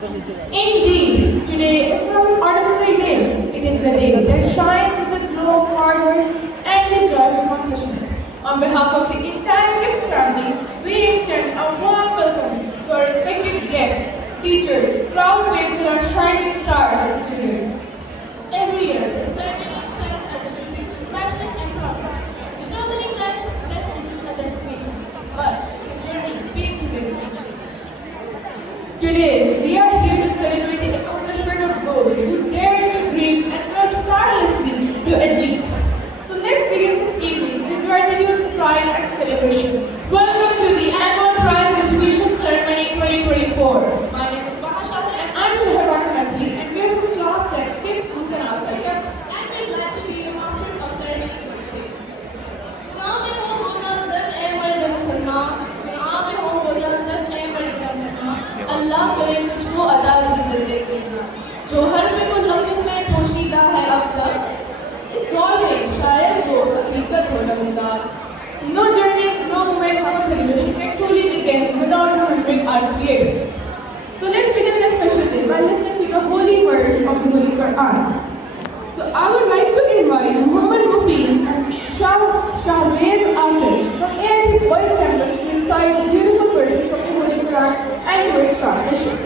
Indeed, today is not an ordinary day. It is the day that shines with the glow of hard work and the joy of accomplishment. On behalf of the entire Gibbs family, we extend a warm welcome to our respected guests, teachers, proud parents, and our shining stars and students. Every year, the ceremony stands as a tribute to passion and progress, determining that success isn't a destination, but it's a journey built to dedication. Today, we are here to celebrate the accomplishment of those who dared to dream and worked tirelessly to achieve. So let's begin this evening with gratitude, pride, and celebration. Welcome to the annual prize distribution ceremony 2024. My name is Baha Shahid and I'm Shahar Naqvi, and we are from class 10, Gibbs School, Canal Side campus. And we're glad to be your masters of ceremony for today. Gunaam mein ho goda zat e marda musalman, gunaam mein ho goda zat e marda musalman. اللہ کرے تجھ کو عطا جنت دے دینا جو ہر میں کو لمحوں میں پوشیدہ ہے اب تک اس دور میں شاعر کو حقیقت ہو نمودار. No journey, no moment, no celebration can truly begin without remembering our Creator. So let's begin this special day by listening to the holy words of the Holy Quran. So I would like to invite Muhammad Mufiz and Shahbaz Asif from AIT Boys Campus to recite beautiful verses from the Holy Quran and do its translation.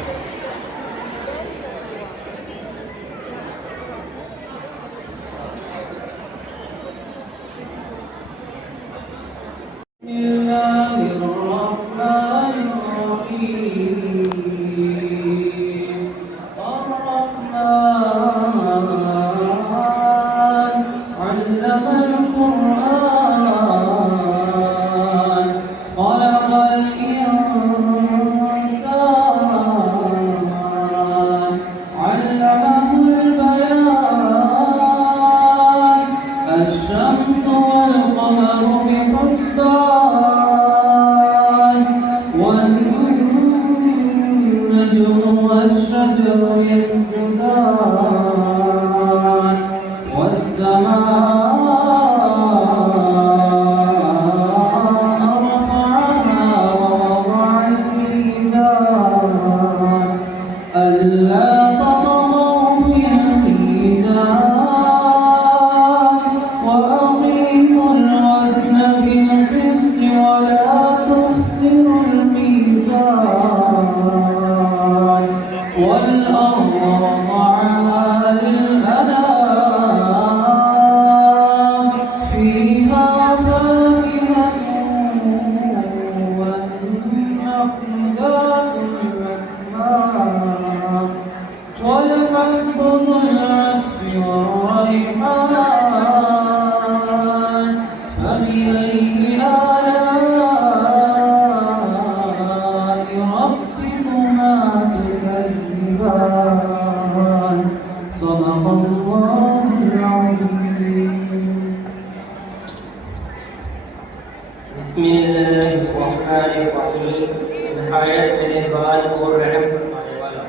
بسم اللہ الرحمن الرحیم. نہایت مہربان اور رحم فرمانے والا.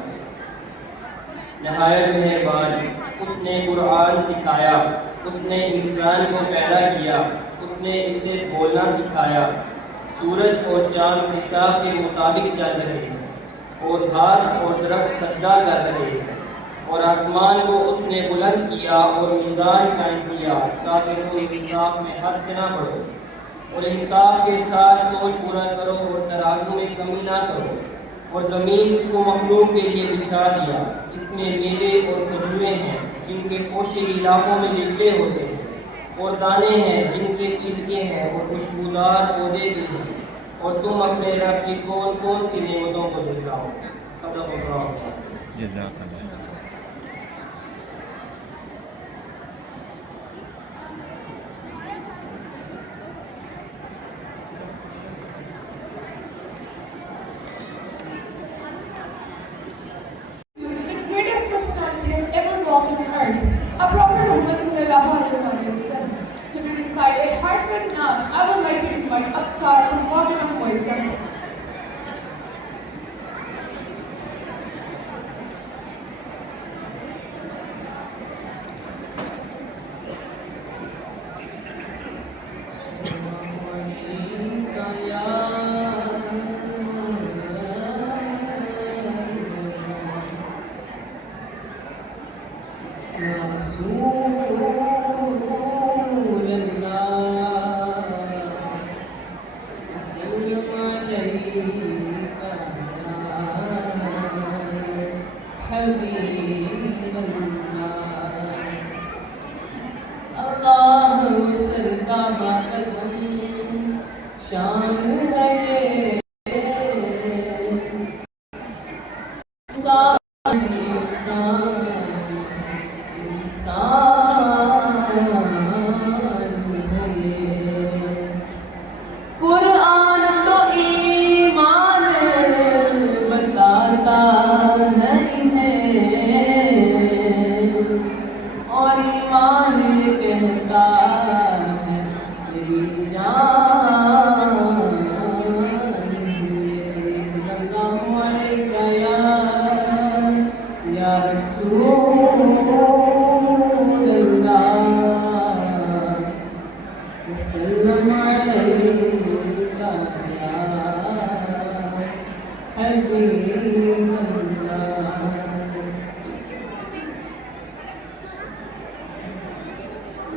نہایت مہربان اس نے قرآن سکھایا، اس نے انسان کو پیدا کیا، اس نے اسے بولنا سکھایا. سورج اور چاند حساب کے مطابق چل رہے ہیں اور گھاس اور درخت سجدہ کر رہے ہیں، اور آسمان کو اس نے بلند کیا اور میزان قائم کیا تاکہ تم انصاف میں حد سے نہ بڑھو، اور انصاف کے ساتھ تول پورا کرو اور ترازو میں کمی نہ کرو. اور زمین کو مخلوق کے لیے بچھا دیا، اس میں میوے اور کھجوریں ہیں جن کے پوشے علاقوں میں لپٹے ہوتے ہیں، اور دانے ہیں جن کے چھلکے ہیں، اور خوشبودار پودے بھی ہیں. اور تم اپنے رب کی کون کون سی نعمتوں کو جھٹلاؤ. صدق اللہ. A prophet Muhammad sallallahu alaihi wasallam. To be recite a heartfelt naat, I would like to invite Absar from Nottingham Boys Campus. حبیب اللہ اللہ سرتا قدم شان ہے یہ قرآن تو ایمان بتاتا ہے انہیں اور ایمان یہ کہتا ہے میری جان صلی اللہ علیہ یا رسول اللہ وسلم علیکہ یا حبیب اللہ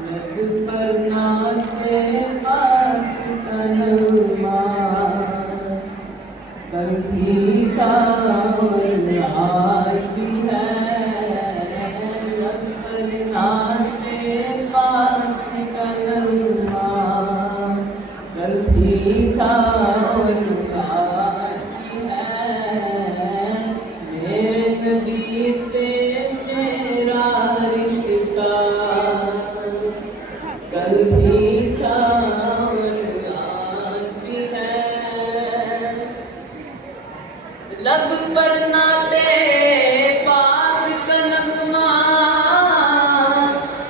لب پر نعت پاک کا نغمہ کل بھی تھا اور آج بھی ہے لب پر نعت پاک کا نغمہ کل بھی تھا اور آج بھی ہے میرے نبی سے میرا رشتہ کل بھی تھا اور آج بھی ہے لب پر نعت پاک کا نغمہ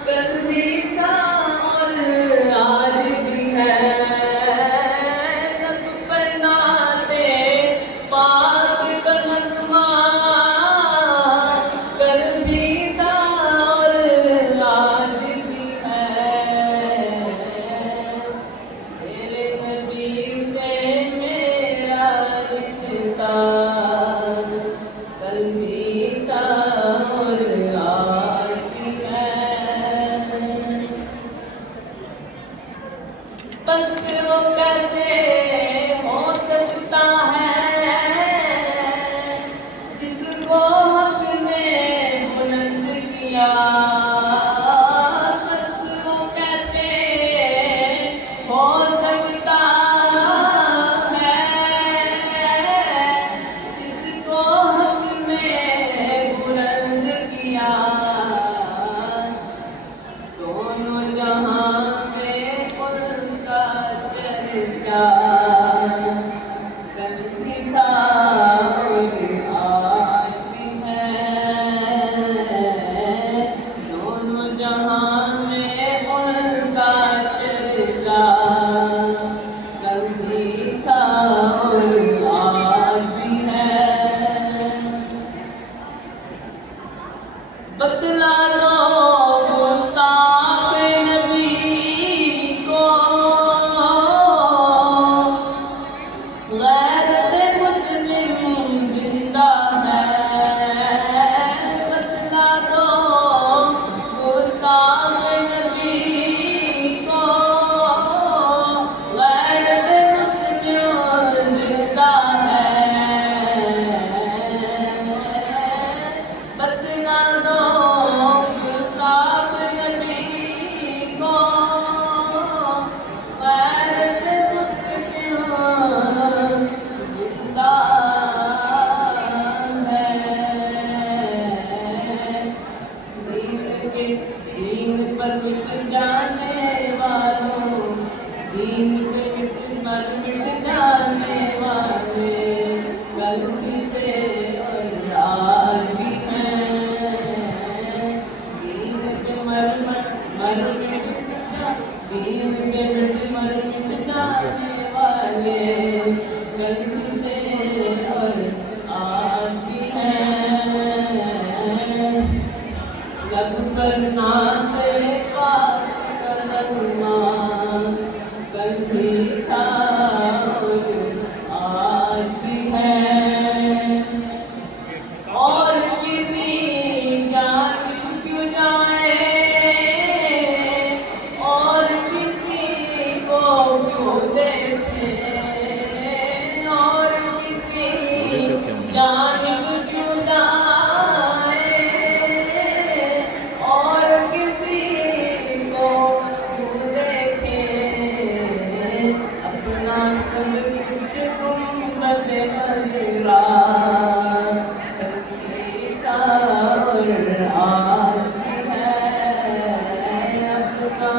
کل بھی تھا اور آج بھی ہے لب پر نعت پاک کا نغمہ کل بھی تھا اور آج بھی ہے میرے نبی سے میرا رشتہ کل بھی تھا اور آج بھی ہے پست وہ کیسے ہو سکتا ہے جس کو حق نے بلند کیا پست وہ کیسے ہو سکتا ہے جس کو حق نے بلند کیا دونوں جہاں میں ان کا چرچا کل بھی تھا اور آج بھی ہے دونوں جہاں میں ان کا چرچا کل بھی تھا اور آج بھی ہے بتلا دو گستاخ نبی کو غیرت مسلم زندہ ہے بتلا دو گستاخ نبی کو غیرت مسلم زندہ ہے بتلا دو گستاخ نبی کو غیرت مسلم زندہ ہے دین پر مٹ جانے والوں دین پر مٹ جانے والے کل بھی تھے اور آج بھی ہیں دین پہ مر مٹ دین پہ مٹ جانے والے کل بھی تھے اور آج بھی ہیں لب پر نعت پاک کا نغمہ کل بھی تھا اور آج بھی ہے रात, कल भी था और आज भी है, अपना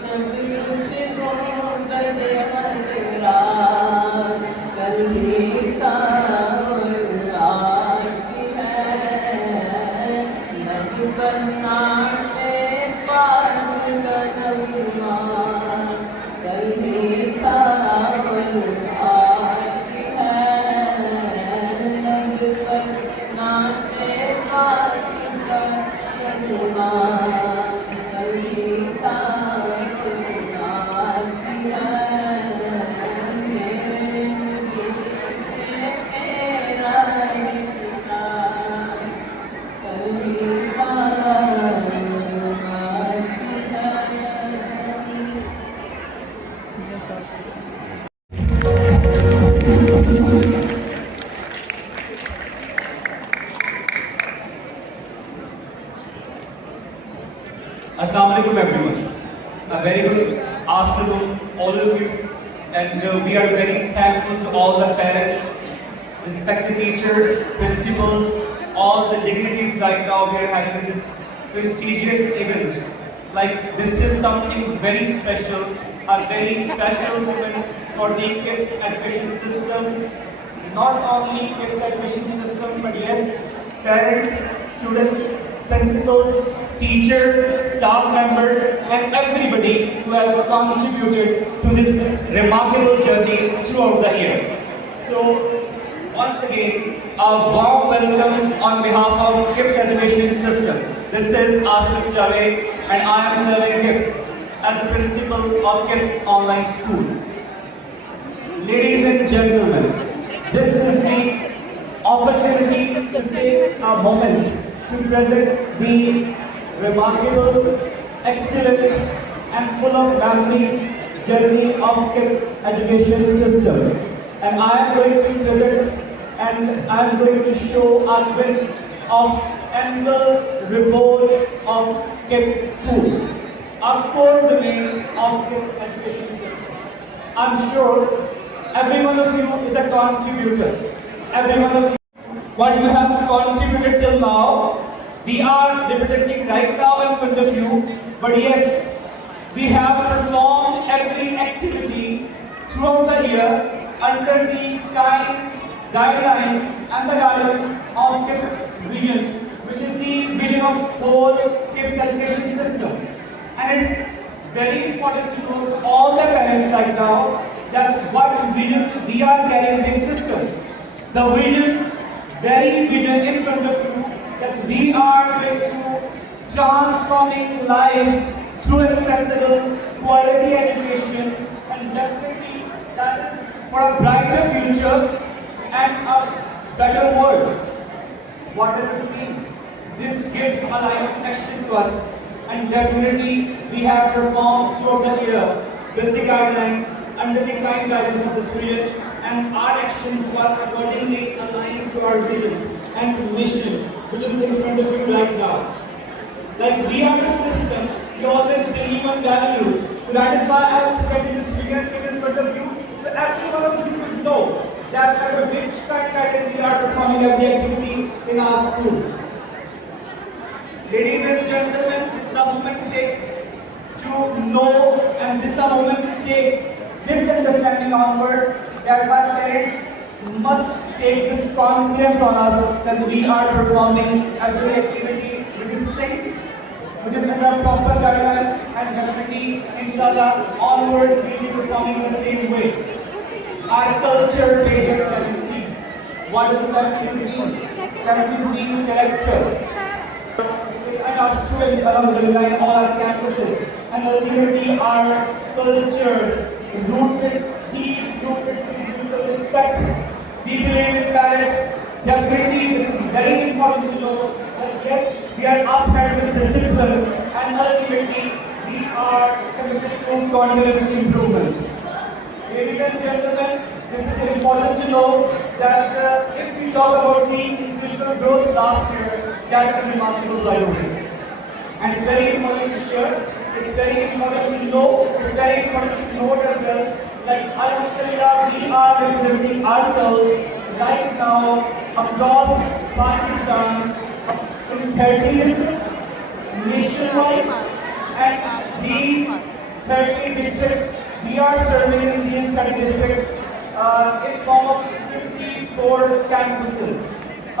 सब कुछ गुंबद हर रात, कल भी था और आज भी है, लब पर नाते पाक का नगमा, कल भी था और आज भी है, लब पर नाते पाक का नगमा, कल भी था और आज भी है, मेरे नबी से मेरा रिश्ता, कल भी था और आज भी है। Assalamu alaikum everyone. A very good afternoon all of you, and we are very thankful to all the parents, respected teachers, principals, all the dignitaries. Right now we are having this prestigious event. Like, this is something very special, a very special moment for the kids education system. Not only kids education system, but yes, parents, students, principals, teachers, staff members, and everybody who has contributed to this remarkable journey throughout the year. So, once again, a warm welcome on behalf of KIPS Education System. This is Asif Javed, and I am serving KIPS as a principal of KIPS Online School. Ladies and gentlemen, this is the opportunity to take a moment to present the remarkable, excellent, and full of memories journey of KIPS Education System. And I am going to present and I am going to show a glimpse of annual report of KIPS schools, a core domain of KIPS Education System. I'm sure every one of you is a contributor. Every one of you, what you have contributed till now, we are representing right now in front of you. But yes, we have performed every activity throughout the year under the guideline and the guidance of KIPS vision, which is the vision of whole KIPS education system. And it's very important to know to all the parents right now that what vision we are carrying in system. The vision, very vision in front of you, that we are going to transforming lives through accessible, quality education, and definitely that is for a brighter future and a better world. What does this mean? This gives a line of action to us, and definitely we have performed throughout the year with the guideline, under the kind guidance of this vision, and our actions were accordingly aligned to our vision and mission, which is in front of you right now. Like, we are the system, we always believe on values. So that is why I have presented this figure which is in front of you. So every one of you should know that under which kind of guidance we are performing every activity in our schools. Ladies and gentlemen, this is a moment to take to know, and this is a moment to take this understanding onwards, that our parents must take this confidence on us that we are performing every activity which is safe, which is under proper guideline, and definitely, inshallah, onwards we will be performing in the same way. Our culture based on 7 C's. What does the 7 C's mean? 7 C's mean character. And our students alhamdulillah in all our campuses, and ultimately our culture rooted, deep rooted in mutual respect. We believe in parents. Definitely this is very important to know that yes, we are upheld with discipline, and ultimately we are committed to continuous improvement. Ladies and gentlemen, this is important to know that if we talk about the institutional growth last year, that is remarkable by the way. And it's very important to share, it's very important to know, it's very important to note as well, like alhamdulillah, we are representing ourselves right now across Pakistan in 30 districts nationwide, and these 30 districts, we are serving in these 30 districts in form of 54 campuses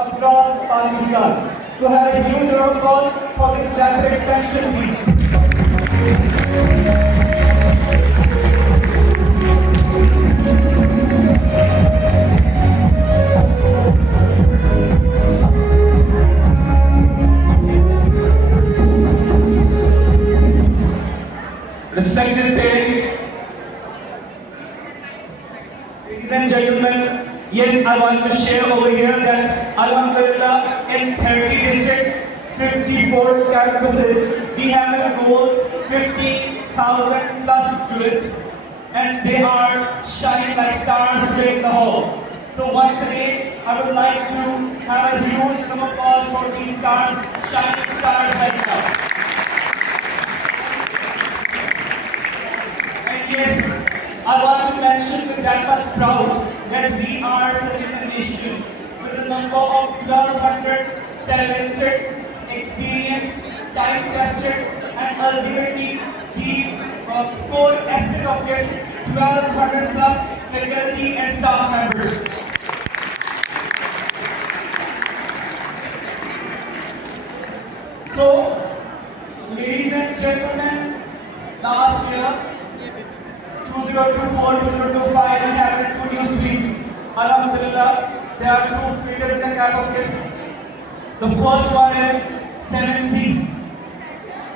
across Pakistan. So have a huge round of applause for this rapid expansion, please. Respected parents, ladies and gentlemen, yes, I want to share over here that Alhamdulillah, in 30 districts, 54 campuses, we have enrolled 50,000 plus students, and they are shining like stars today in the hall. So once again, I would like to have a huge round of applause for these stars, shining stars right now. Yes, I want to mention with that much proud that we are serving the nation with a number of 1,200 talented, experienced, time-tested, and ultimately the core asset of this 1,200 plus faculty and staff members. So, ladies and gentlemen, last year, 2024-2025, we have two new streams. Alhamdulillah, there are two figures in the cap of KIPS. The first one is 7 Cs.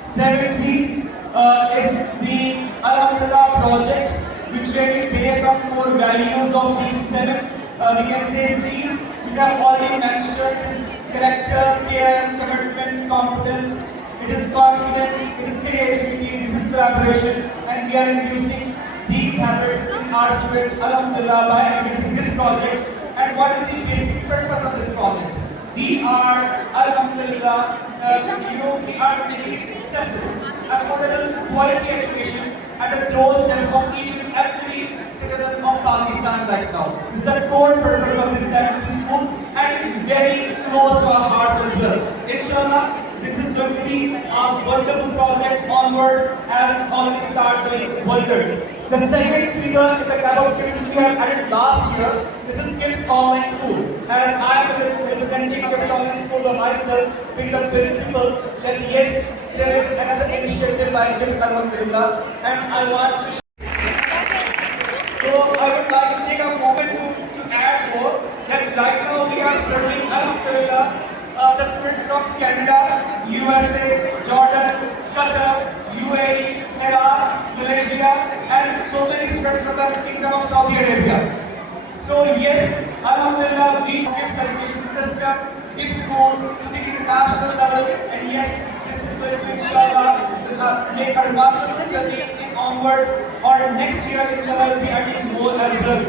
7 Cs is the Alhamdulillah project which will be based on core values of these 7, we can say Cs, which I have already mentioned. This character, care, commitment, competence, it is confidence, it is creativity, this is collaboration, and we are introducing these habits in our students, Alhamdulillah, by introducing this project. And what is the basic purpose of this project? We are, Alhamdulillah, we are making it accessible, affordable, quality education at the doorstep of each and every citizen of Pakistan right now. This is the core purpose of this 7C school, and it is very close to our hearts as well. Inshallah, this is going to be a wonderful project onwards, and it's already started doing wonders. The second figure in the cap of KIPS which we have added last year, this is KIPS Online School. As I am representing KIPS Online School by myself, being the principal, that yes, there is another initiative by KIPS, Alhamdulillah, and I want to so I would like to take a moment to add more that right now we are serving, Alhamdulillah, the students from Canada, USA, Jordan, Qatar, UAE, Iraq, Malaysia, and so many students from the Kingdom of Saudi Arabia. So yes, Alhamdulillah, we KIPS education system, KIPS school to the international level, and yes, this is going to inshallah make a remarkable journey in onwards, or next year inshallah will be adding more as well.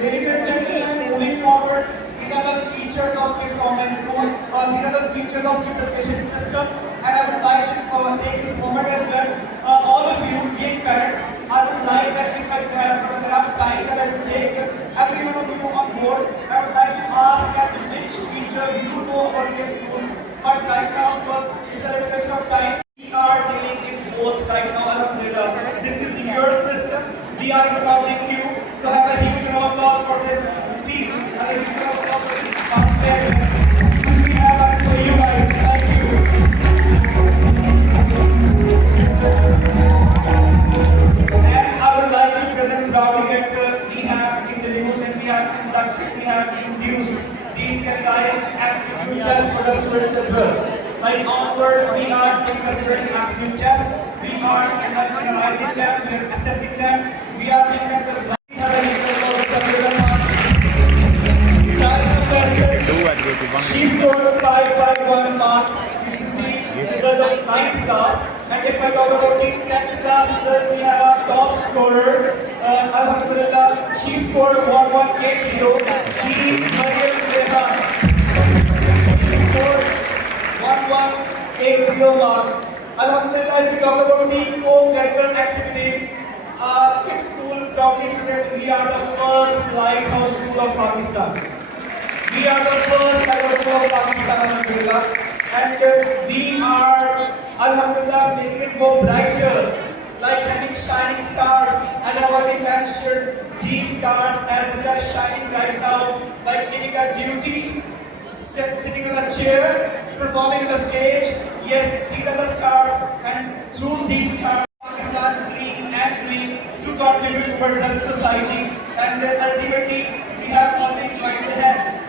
Ladies and gentlemen, moving forward, these are the features of KIPS Online School, these are the features of KIPS education system, and I would like to take this moment as well. All of you, being parents, I would like that if I have enough time that I will take every one of you on board. I would like to ask that which feature you know about KIPS schools, but right now, because it's a limitation of time, we are dealing in both right now, Alhamdulillah. This is your system, we are empowering you, so have a huge round of applause for this. Please, have a huge round of applause for this which we have for you guys. Thank you. And I would like to present proudly that we have introduced and we have induced these standardized aptitude tests for the students as well. Like onwards, we are giving the students aptitude tests, we are analyzing them, we are assessing them, we are giving them the she scored 551 marks. This is the result of 9th class. And if I talk about the 10th class result, we have our top scorer, Alhamdulillah, she scored 1180. He scored 1180 marks. Alhamdulillah, if we talk about the co-curricular activities, KIPS school probably present we are the first lighthouse school of Pakistan. We are the first ever pro of Pakistan, Alhamdulillah. And we are, Alhamdulillah, making it more brighter, like having shining stars. And I want to mention these stars as they are shining right now, like giving a duty, sitting on a chair, performing on the stage. Yes, these are the stars, and through these stars, Pakistan green and green to contribute towards the society. And then ultimately, we have already joined the hands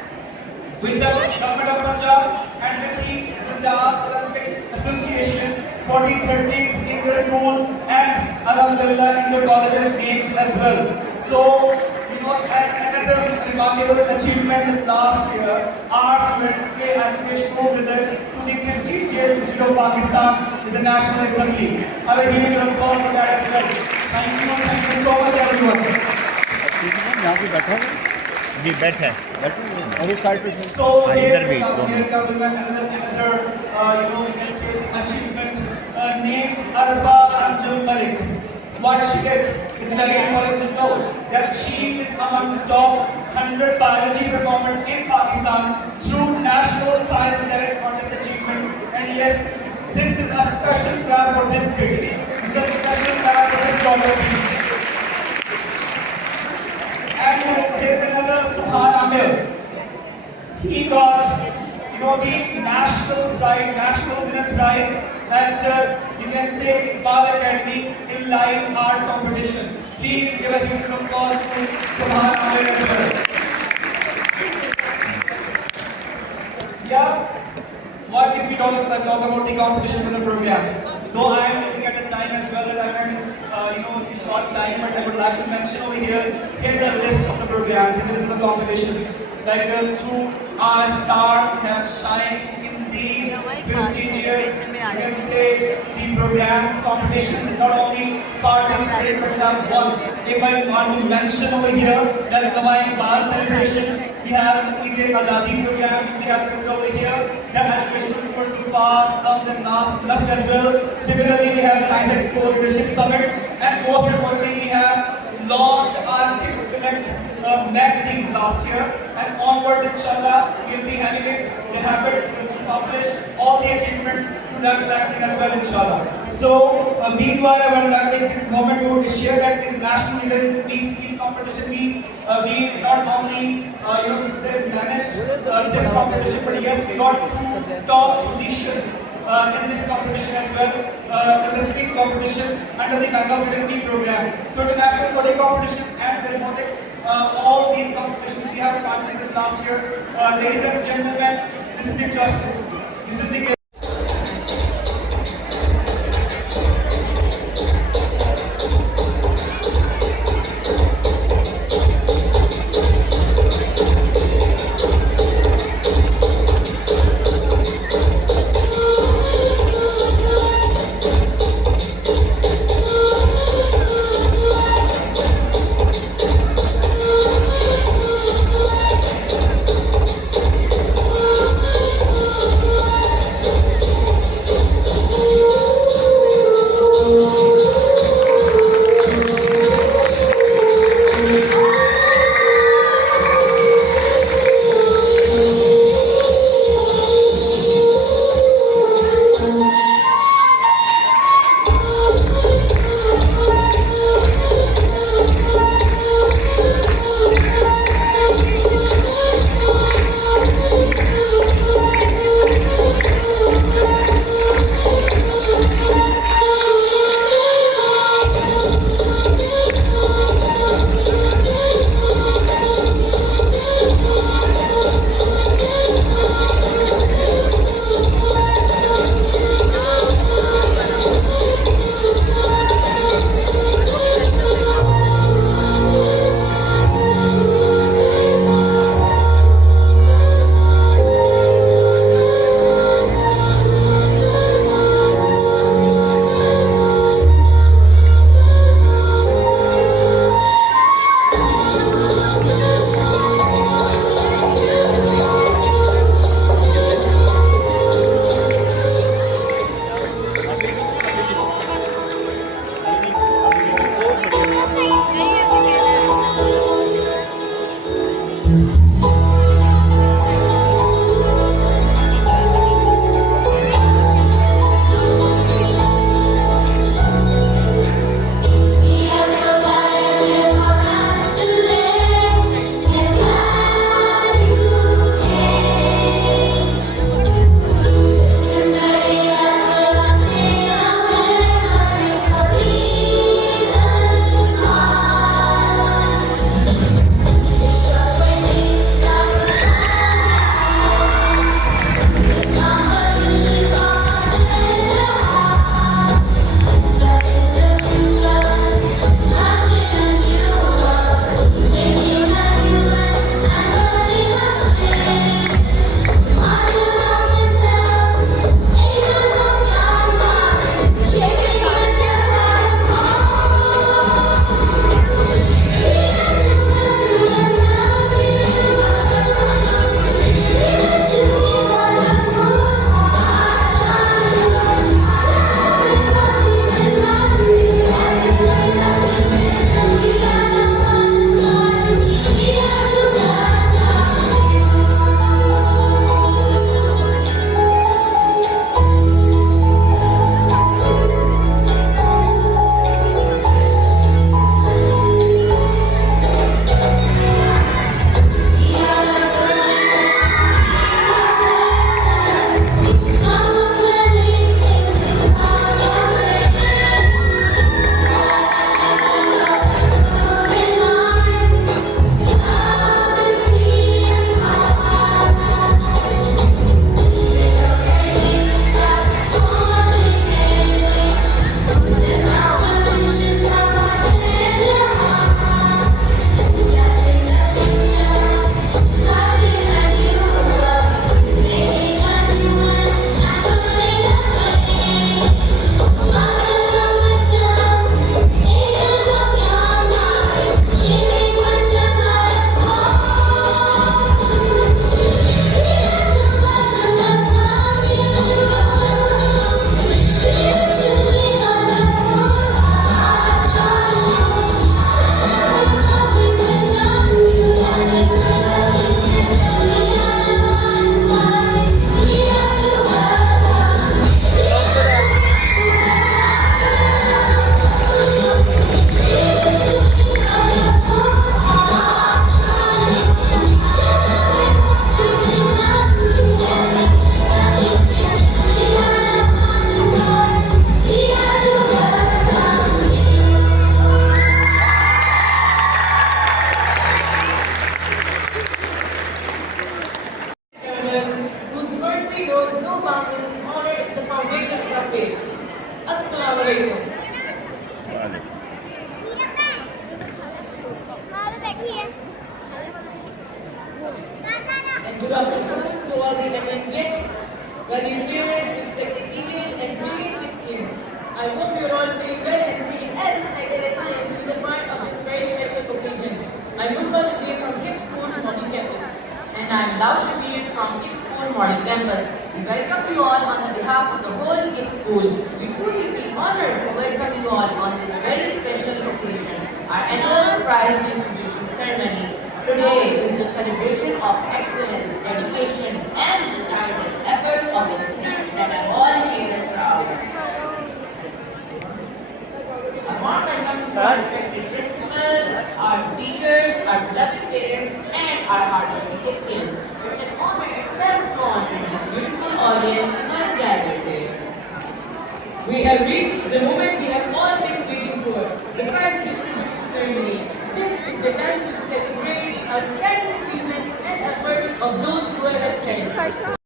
with the government of Punjab and with the Punjab Olympic Association for the 13th inter-school and Alhamdulillah inter-colleges games as well. So, you know, another remarkable achievement last year, our students pay educational visit to the prestigious Institute of Pakistan is the National Assembly. I will give you a applause for that as well. Thank you so much everyone. यहाँ पे बैठा है जी बैठा है अभी side पे So हाँ, here इधर भी here comes another you know, we can say the achievement named Arfa Anjum Malik. What she did is very important to know that she is among the top 100 biology performers in Pakistan through National Science Merit Contest achievement. And yes, this is a special clap for this baby. This is a special clap for this daughter. And there's another Subhan Amir. He got, you know, the national prize, national winner prize at, you can say, Iqbal Academy in live art competition. Please give a huge applause to Subhan Amir as well. Yeah, what if we don't talk about the competition and the programs? Though I am looking at the time as well, that I can, you know, in short time, but I would like to mention over here, here's a list of the programs, and this is the competitions. Like through our stars have shined in these prestigious, you can say, the programs, competitions, not only participated but have won. If I want to mention over here, that Nawai Bal celebration, we have Eid Azadi program which we have set over here, the education for the fast, comes and last as well. Similarly, we have Science Expo Leadership Summit, and most importantly, we have launched our Kids Connect magazine last year, and onwards, inshallah, we'll be having it. They have it to publish all the achievements to that magazine as well, inshallah. So, meanwhile, I would like to take this moment to share that international event peace competition, we not only managed this competition, but yes, we got 2 top positions in this competition as well, in the speech competition under the Bengal Academy program. So international coding competition and robotics, all these competitions we have participated last year. Ladies and gentlemen, this is the السلام علیکم. And good afternoon to all the eminent guests, valued viewers, respected teachers, and brilliant Christians. I hope you're all feeling well and feeling as excited as I am to be the part of this very special occasion. I'm Musba Shabir from Gibbs School, Model Campus. And I'm Love Shabir from Gibbs School Model Campus. We welcome you all on the behalf of the whole Gibbs School. We truly feel honored to welcome you all on this very special occasion, our annual prize distribution ceremony. Today is the celebration of excellence, dedication, and the tireless efforts of the students that have all made us proud. A warm welcome to our respected principals, our teachers, our beloved parents, and our hardworking Gibsians. It's an honor itself to honor this beautiful audience who has gathered here. We have reached the moment we have all been waiting for, the prize distribution ceremony. This is the time to celebrate the outstanding achievements and efforts of those who have excelled.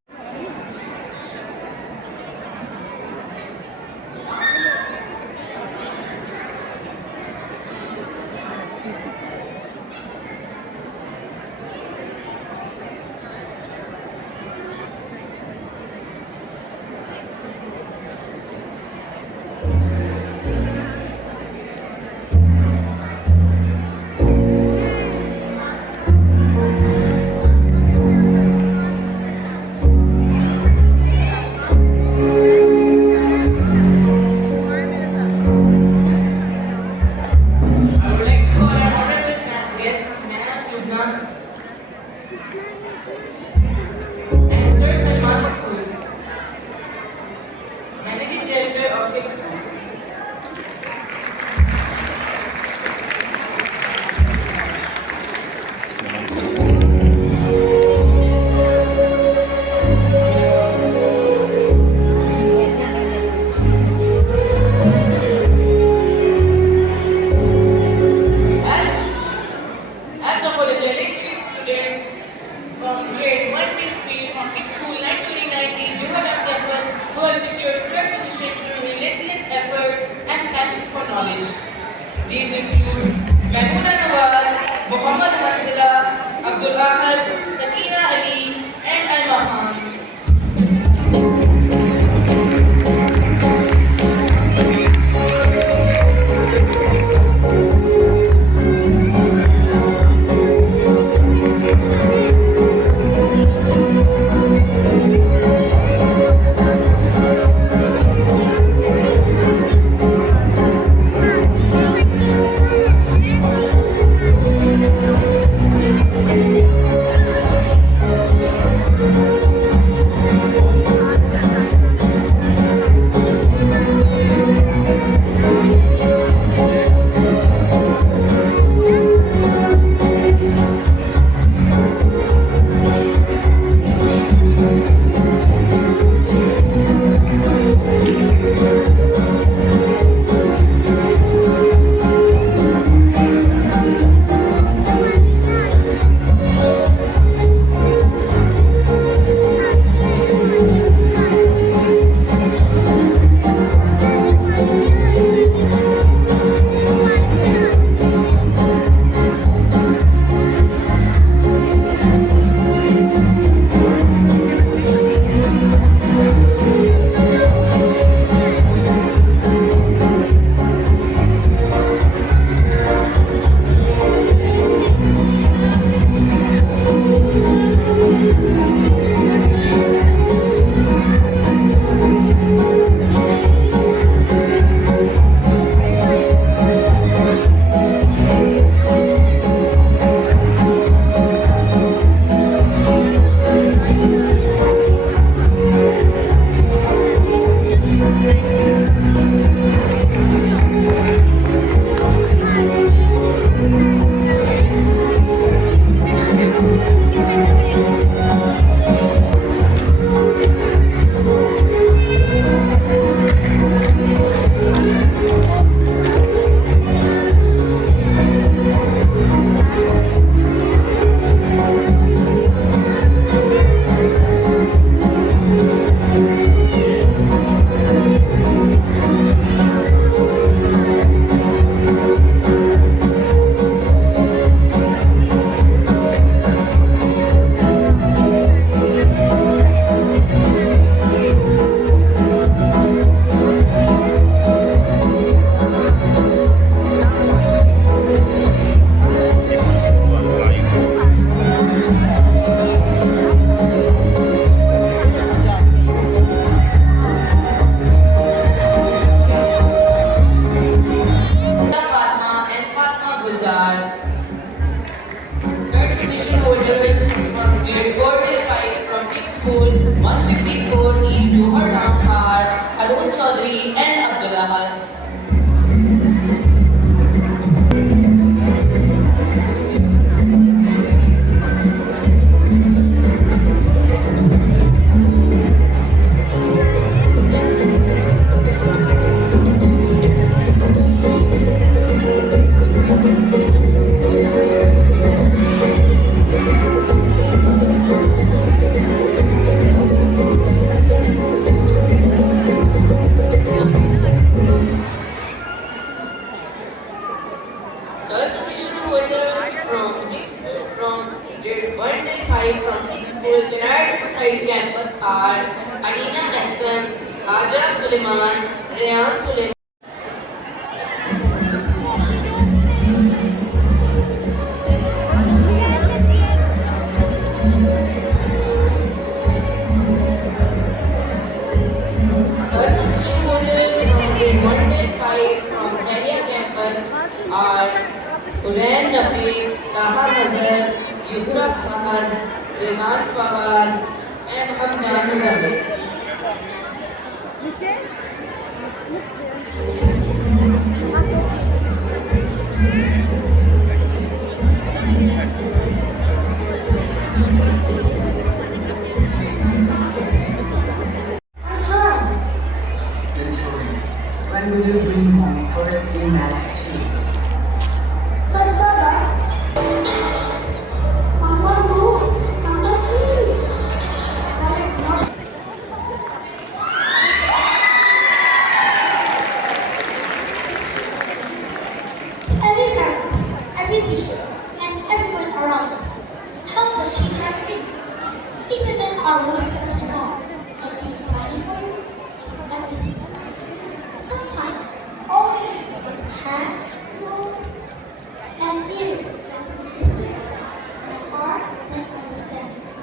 I would like to call our honorable guest, Ma'am Lubna, and Sir Salman Masood, Managing Director of Gibbs School. As apologetic students from grade 1 till 3 from Gibbs School 929 Johadam campus who have secured third position through relentless efforts and passion for knowledge. These include Maimoona Nawaz, Muhammad Hanzala, Abdul Ahad, Sakina Ali, and Alma Khan. campus are Arina Ahsan, Hajra Suleiman, Rayan Suleiman. Third position holders from grade 1 till 5 from Haria campus are Quran Nafi, Taha Mazhar, Yusra Fahad, Rehan Fahad, and Hamdan Muzammil. Then tell me, when will you bring home first in maths too? But Baba, Mama no, Mama see. To every parent, every teacher, and everyone around us, help us chase our dreams. Even when our voices are small, it feels tiny for you, is everything to us. Sometimes all we need is a hand to hold, and ear that listens, and a heart that understands.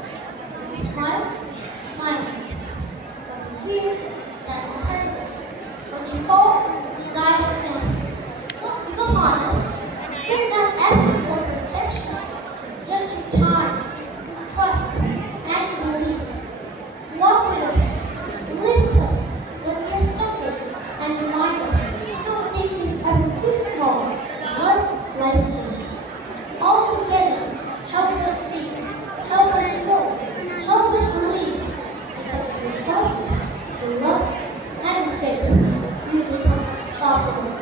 When we smile makes. When we fear, stigmatizes us. When we fall, guide us gently. Don't give upon us. We're not asking for perfection, just your time, your trust, and belief. Walk with us, lift us when we are stumbled, and remind us no thing is ever too small. One lies in it. All together, help us breathe, help us grow, help us believe. Because when we trust, we love, and we faith, we become unstoppable.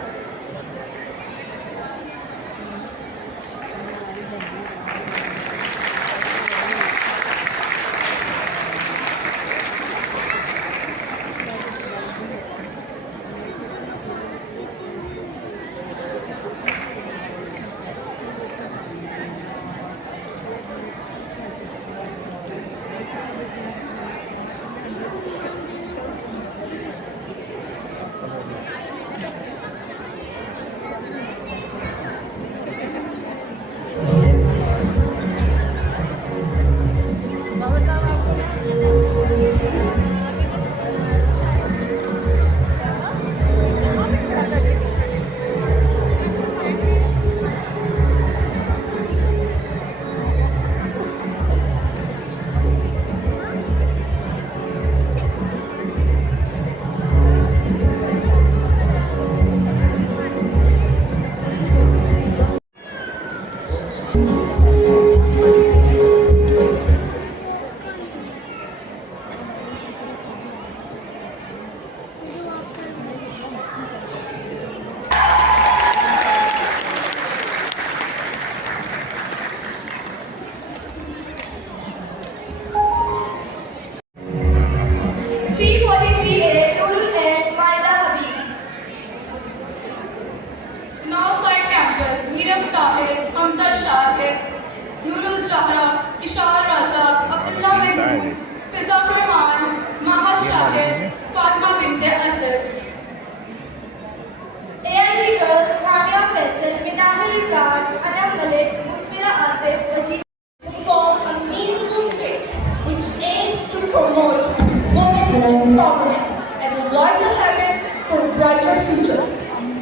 Promote women empowerment as a vital habit for a brighter future.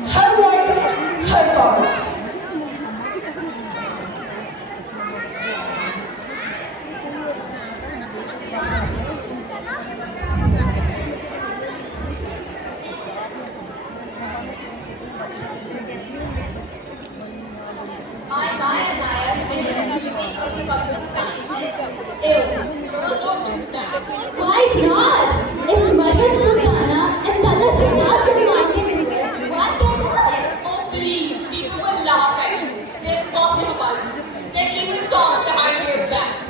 Her voice, her power. I, Maya Naya, still dreaming of becoming a scientist. Ew, girls don't do that. Why not? If Maryam Sultana and Tala Shahbaz can do it, why can't I? Oh please, people will laugh at you. They'll gossip about you. They'll even talk behind your back.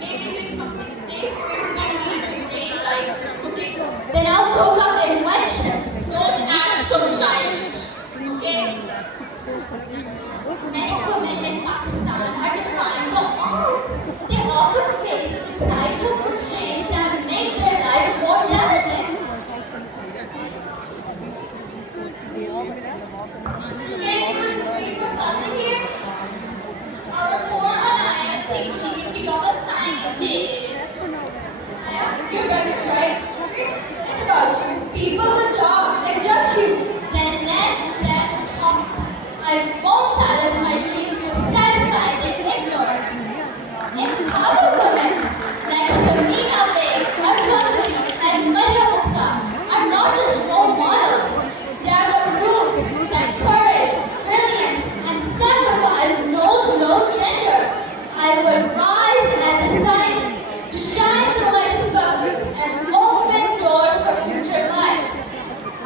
Maybe doing something safe for your beauty and brain like cooking. Then I'll cook up inventions. Don't act so childish, okay? Many women in Pakistan are defying the odds. They often face societal shame You're better right. Think about you. People will talk and judge you. Then let them talk. I won't silence my dreams to satisfy their ignorance. Empower women like Samina Beg, Arfandari, and Maria Mukta are not just role models. They are the proofs that courage, brilliance, and sacrifice knows no gender. I will rise as a sign to shine through my discoveries and open doors for future lives.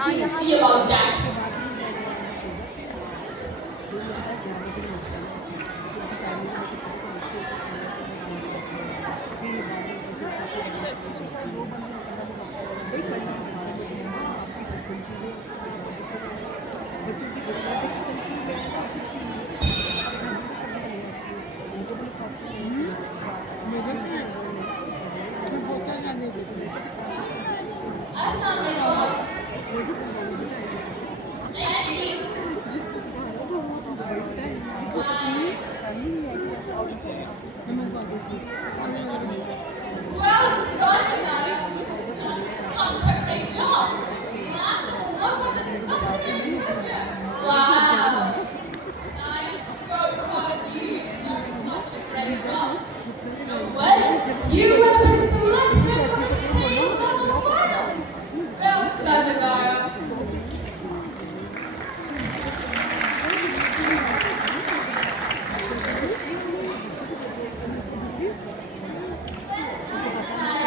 We'll see about that. Well done, Anaya. You've done such a great job. Last work on this fascinating project. Wow. I'm so proud of you. You've done such a great job. Well, you have been selected for the state level finals. Well done, Anaya.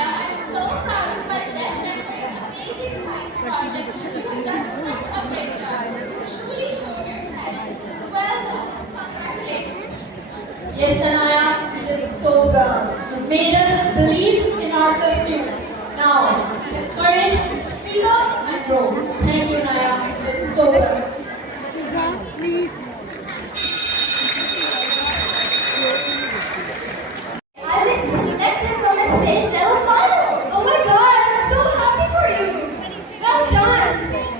I'm so proud of my best memory, amazing science project. You've done such a great job. Truly showed your talent. Well done. Congratulations. Yes, Anaya, you did so well. You made us believe in ourselves too. Now, we have courage to speak up and grow. Thank you, Anaya. You did so well. I was selected from a state level final. Oh my God, I'm so happy for you. Well done.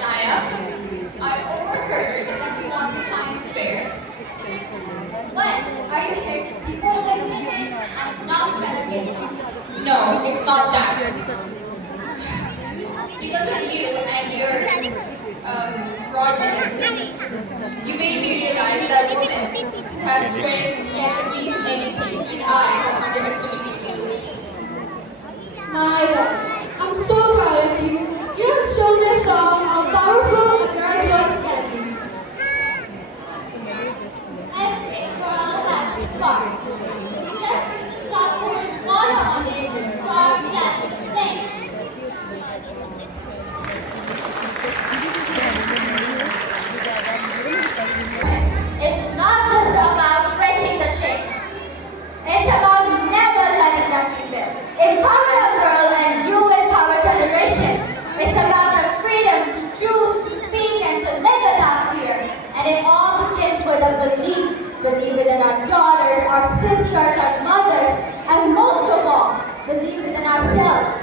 Anaya, I overheard that you won the science fair. What? Are you here to devote like me? I'm not gonna give up. No, it's not that. Because of you and your project, you made me realize that women have strength, can achieve anything, and I have underestimated you. Anaya, I'm so proud of you. You have shown us all how powerful a girl's voice can be. Every girl has a spark. You just need to stop pouring water on it and start planting the flames. It's not just about breaking the chains. It's about never letting them be built. Empower a girl and you empower generation. It's about the freedom to choose, to speak, and to live without fear. And it all begins with a belief. Believe within our daughters, our sisters, our mothers, and most of all, believe within ourselves.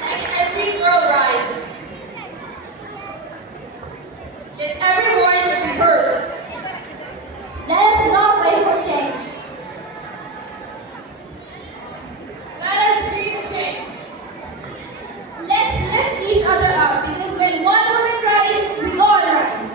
Let every girl rise. Let every voice be heard. Let us not wait for change. Let us be the change. Let's lift each other up because when one woman rises, we all rise.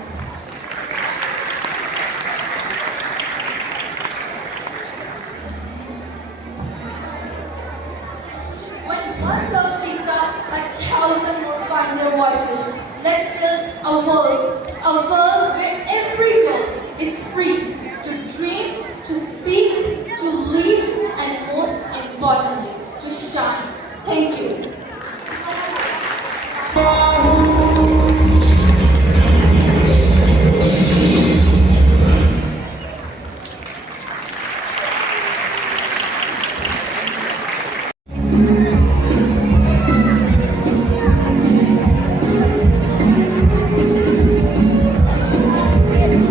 When one girl speaks up, 1,000 more find their voices. Let's build a world where every girl is free to dream, to speak, to lead, and most importantly, to shine. Thank you.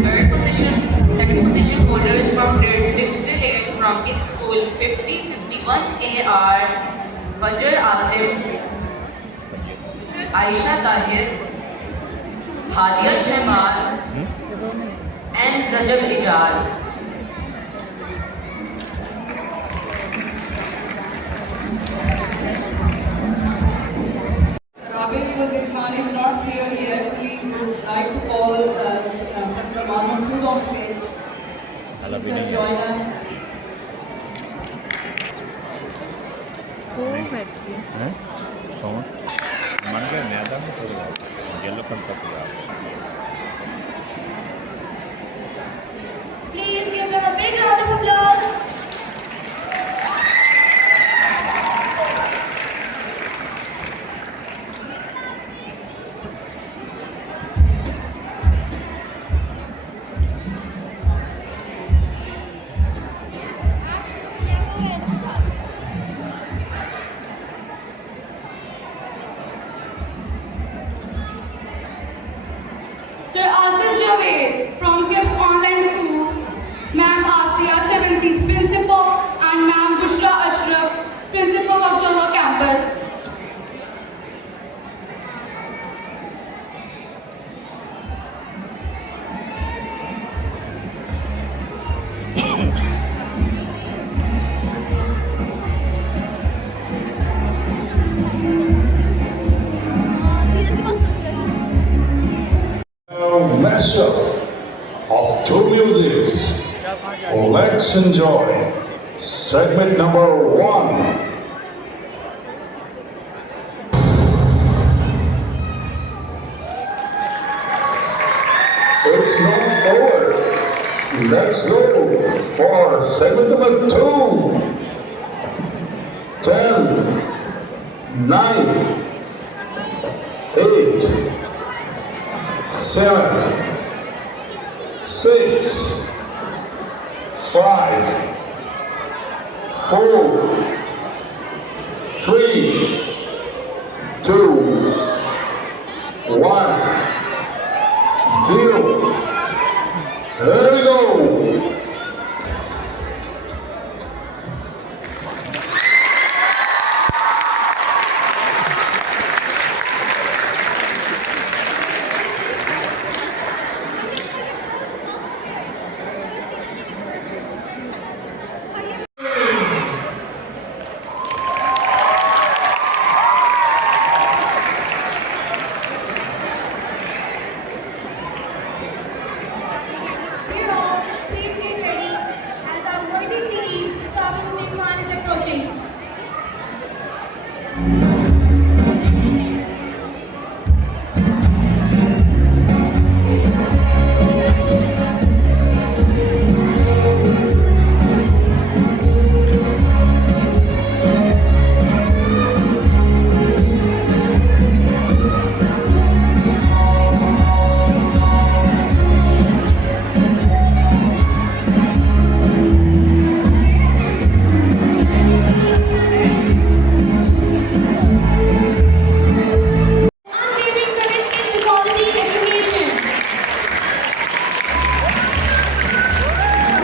Third position, second position holders from grade 6 till 8 from Kids School 5051 AR, Fajr Asif, Aisha Tahir, Hadia Shehbaz, and Rajab Ijaz. Rabiq Wazir Khan is not here yet. We would like to call Sir Salman Masood on stage. Please, sir, join us. हैं कौन मन गए मैदान में थोड़ा yellow पंता तैयार Please give them a big round of applause. Sir Asif Javed from GIFT Online School, Ma'am Asiya 7C's Principal, and Ma'am Bushra Ashraf, Principal of Jallo Campus. Mixture of two musics. Let's enjoy segment number 1. It's not over. Let's go for segment number 2. 10, 9, 8, 7, 6, 5, 4, 3, 2, 1, 0. There we go. Dear all, please get ready as our worthy city, Rabiq Wazir Khan, is approaching. Unwavering commitment to quality education.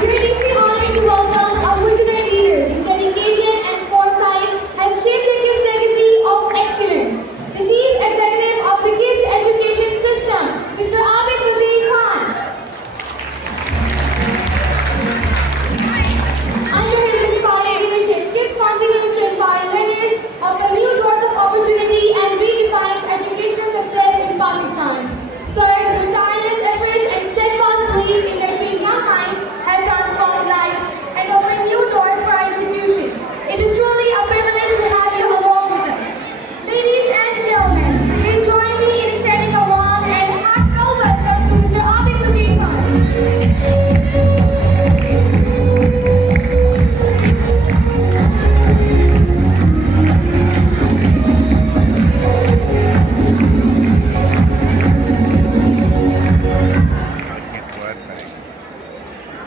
We are deeply honored to welcome our visionary leader whose dedication and foresight has shaped the GIFT legacy of excellence. The Chief Executive of the GIFT Education System, Mr. Abid Wazir Khan. Under his inspiring leadership, GIFT continues to inspire learners, open new doors of opportunity, and redefine educational success in Pakistan. Sir, your tireless efforts and steadfast belief in nurturing young minds have transformed lives and opened new doors for our institution. It is truly a privilege to have you along with us. Ladies and gentlemen, please join me in extending a warm and heartfelt welcome to Mr. Abid Wazir Khan.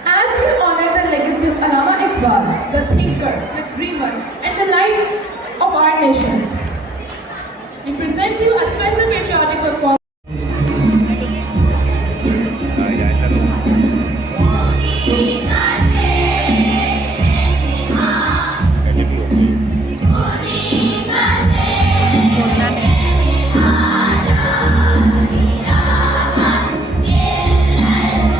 As we honor the legacy of Allama Iqbal, the thinker, the dreamer, and the light of our nation, we present you a special patriotic performance. Thank you.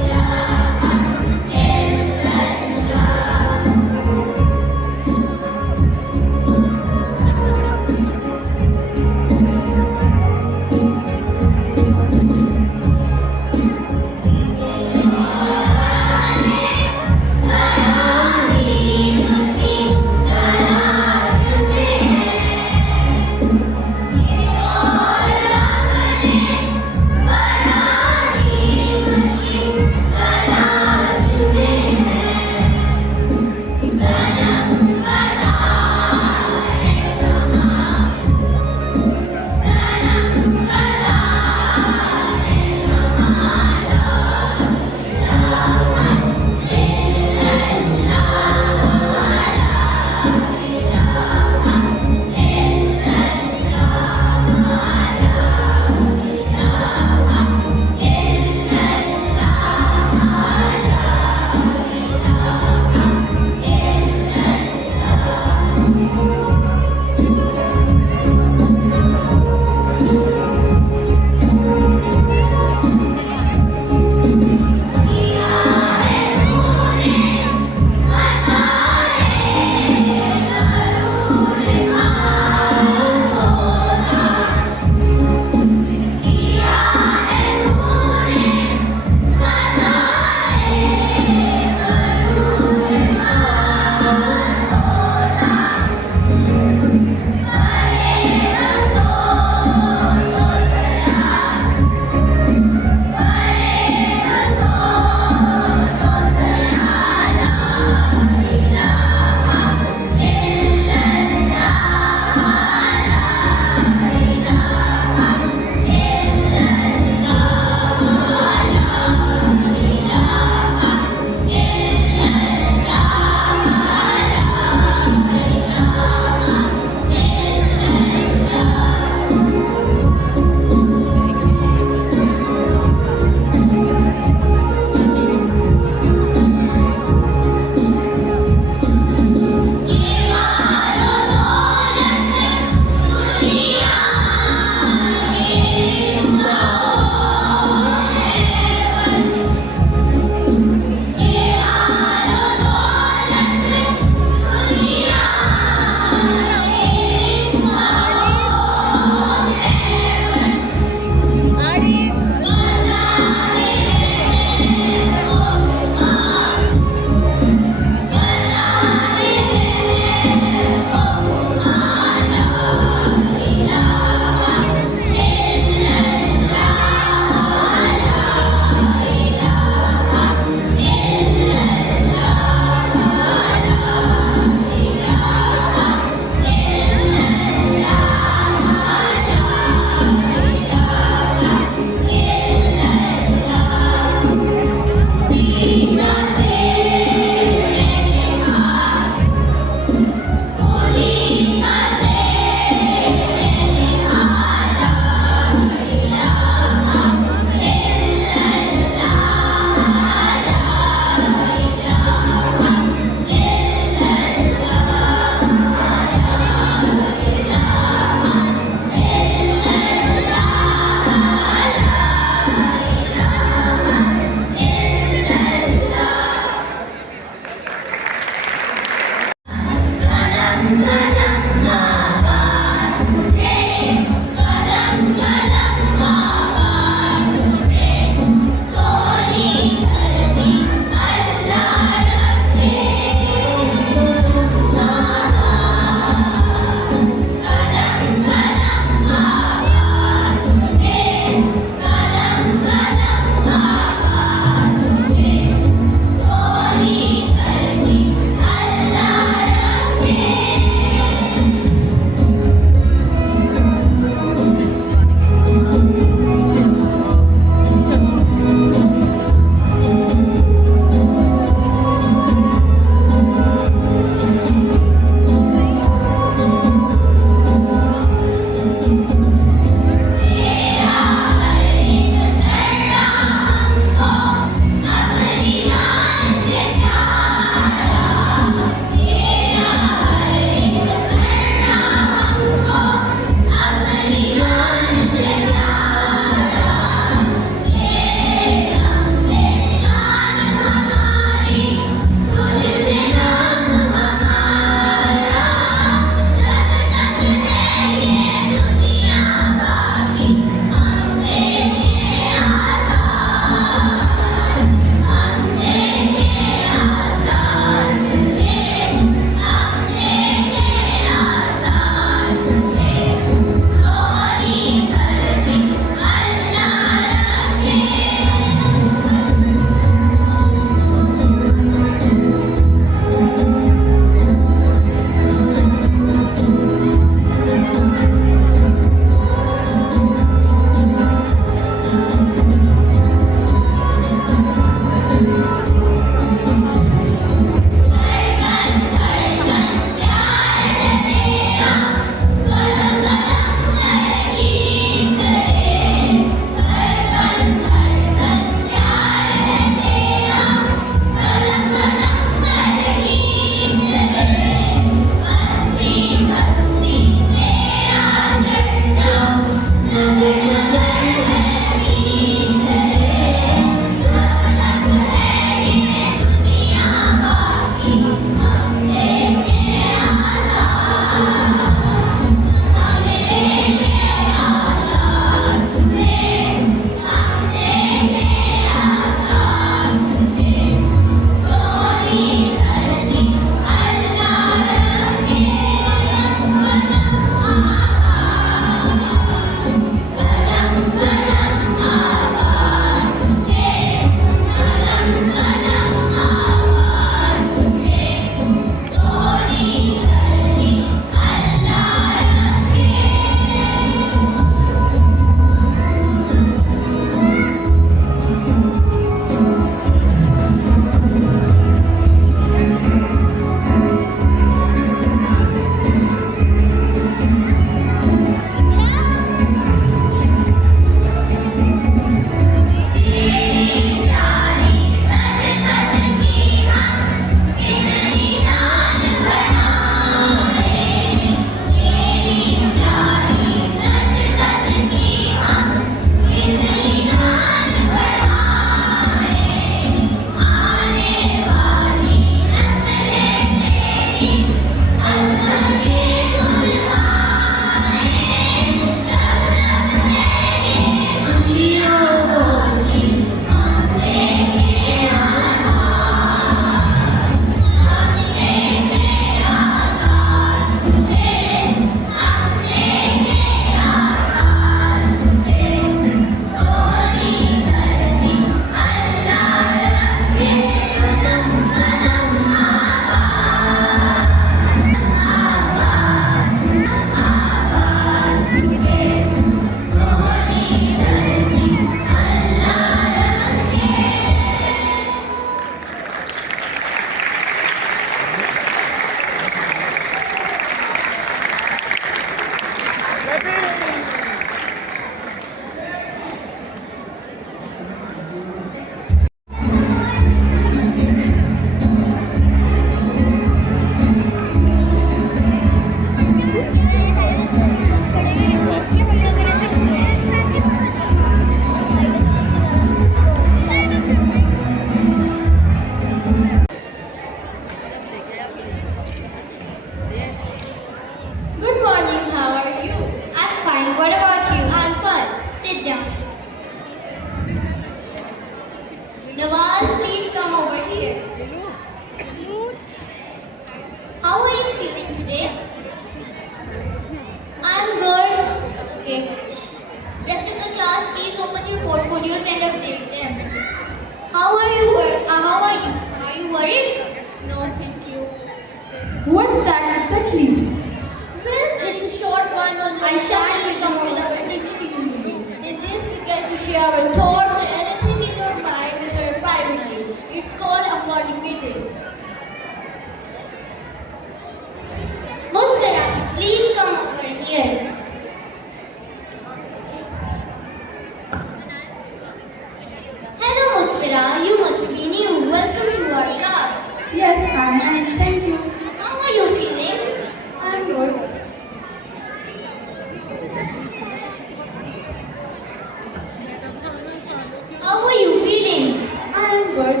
word.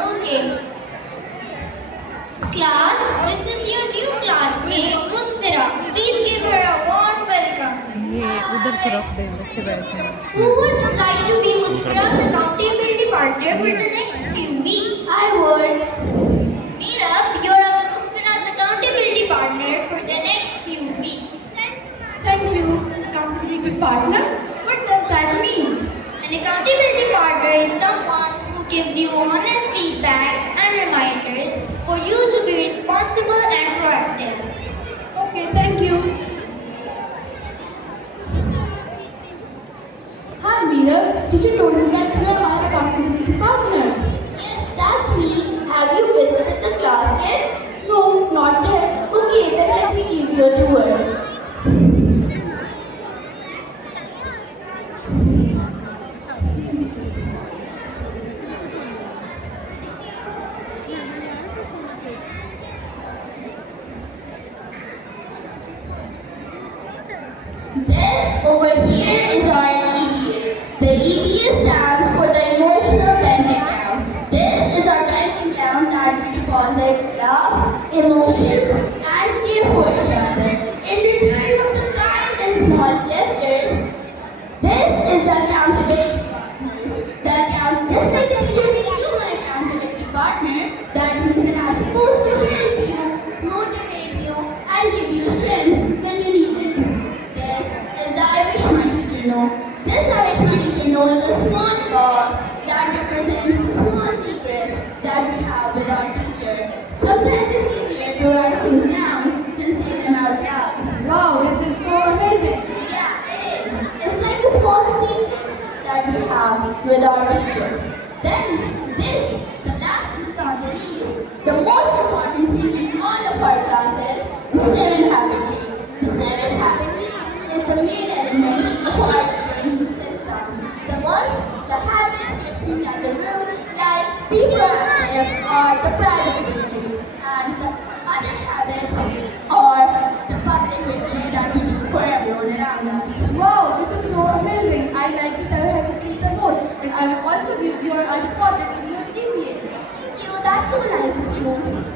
Okay. Class, this is your new classmate, Musfira. Please give her a warm welcome. ये उधर से रख दे बच्चे बैठे हैं. Who would like to be Musfira's accountability partner for the next few weeks? I would. Meera, you're Musfira's accountability partner for the next few weeks. Thank you, accountability partner. What does that mean? An accountability partner is someone who gives you honest feedbacks and reminders for you to be responsible and proactive. Okay, thank you. Hi Meera, did you told me that you are my accountability partner? Yes, that's me. Have you visited the class yet? No, not yet. Okay, then let me give you a tour. This over here is our EBA. The EBA stands for the Emotional Bank Account. This is our bank account that we deposit love, emotions, and care for each other. In return of the kind and small gestures, this is the accountability partners. The account, just like the teacher will you my accountability partner, that means that I'm supposed to help you, motivate you, and give you strength when you need it. This is the I wish my teacher know. This I wish my teacher know is a small box that represents the small secrets that we have with our teacher. Sometimes it's easier to write things down than say them out loud. Wow, this is so amazing. Yeah, it is. It's like the small secrets that we have with our teacher. Then this, the last but not the least, the most important thing in all of our classes, the 7-habit tree. The 7-habit tree is the main element of our learning system. The habits you're seeing at the room, like be proactive or the private victory, and the other habits are the public victory that we do for everyone around us. Wow, this is so amazing. I like the 7-habit tree the most, and I will also give you a deposit in your EBA. Thank you, that's so nice of you.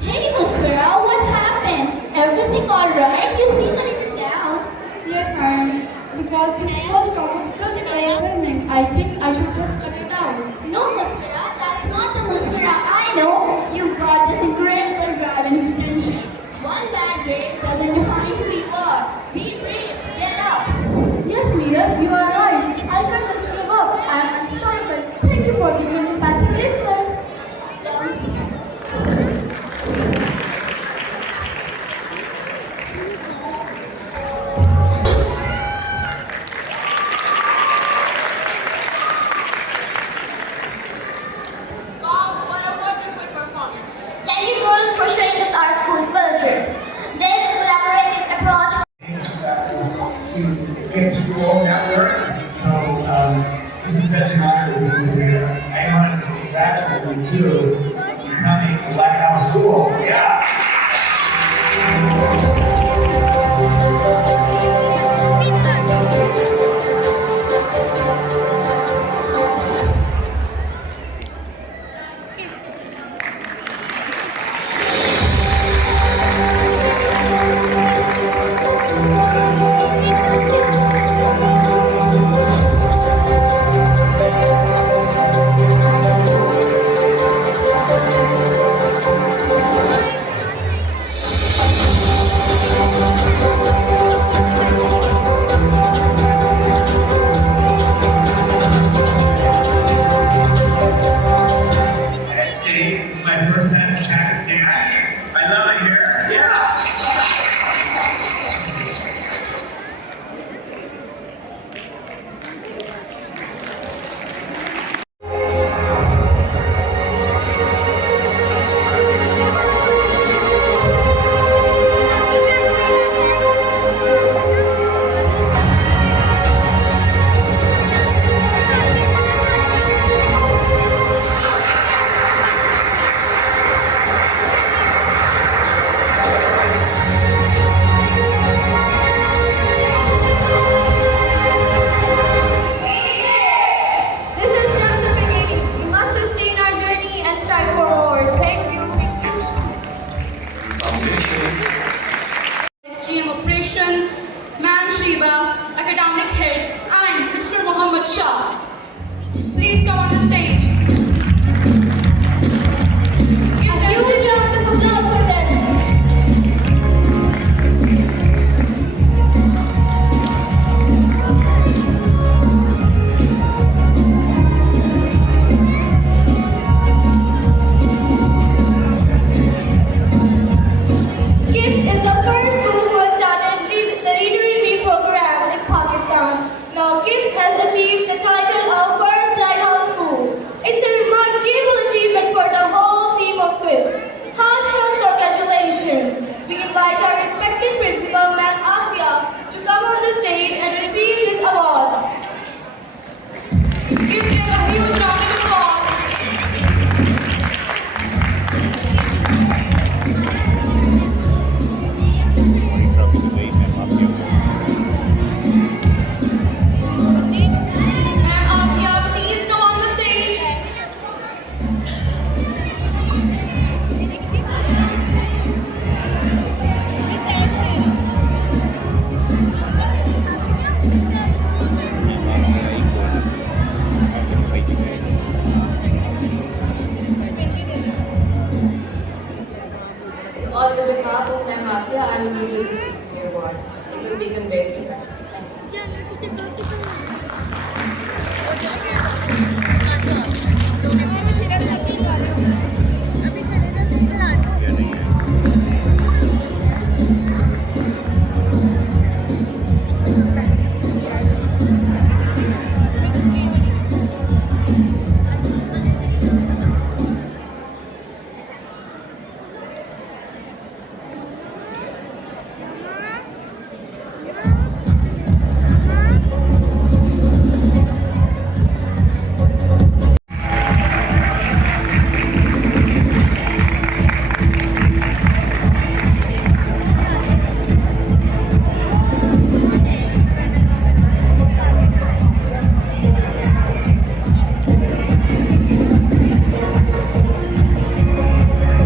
Hey Musfira, what happened? Everything alright? You seem a little down. Yes, I am. Because this first talk was just overwhelming. I think I should just cut it out. No Musfira, that's not the Musfira I know. You've got this incredible drive and potential. One bad grade doesn't define who you are. Be brave, get up. Yes, Meera, you are right. I can't just give up. I am unstoppable. Thank you for being an empathic listener. Wow, what a wonderful performance. Thank you girls for showing us our school culture. This collaborative approach to get through all that work. So this is such an honor to be here. I want to congratulate you too for coming to Lighthouse School. Yeah. Give them a huge round of applause. Trophy तो गई ma'am आपके Ma'am Abhiya, please come on the stage. So on the behalf of Ma'am Afia, I am going to receive the award. It will be conveyed to her.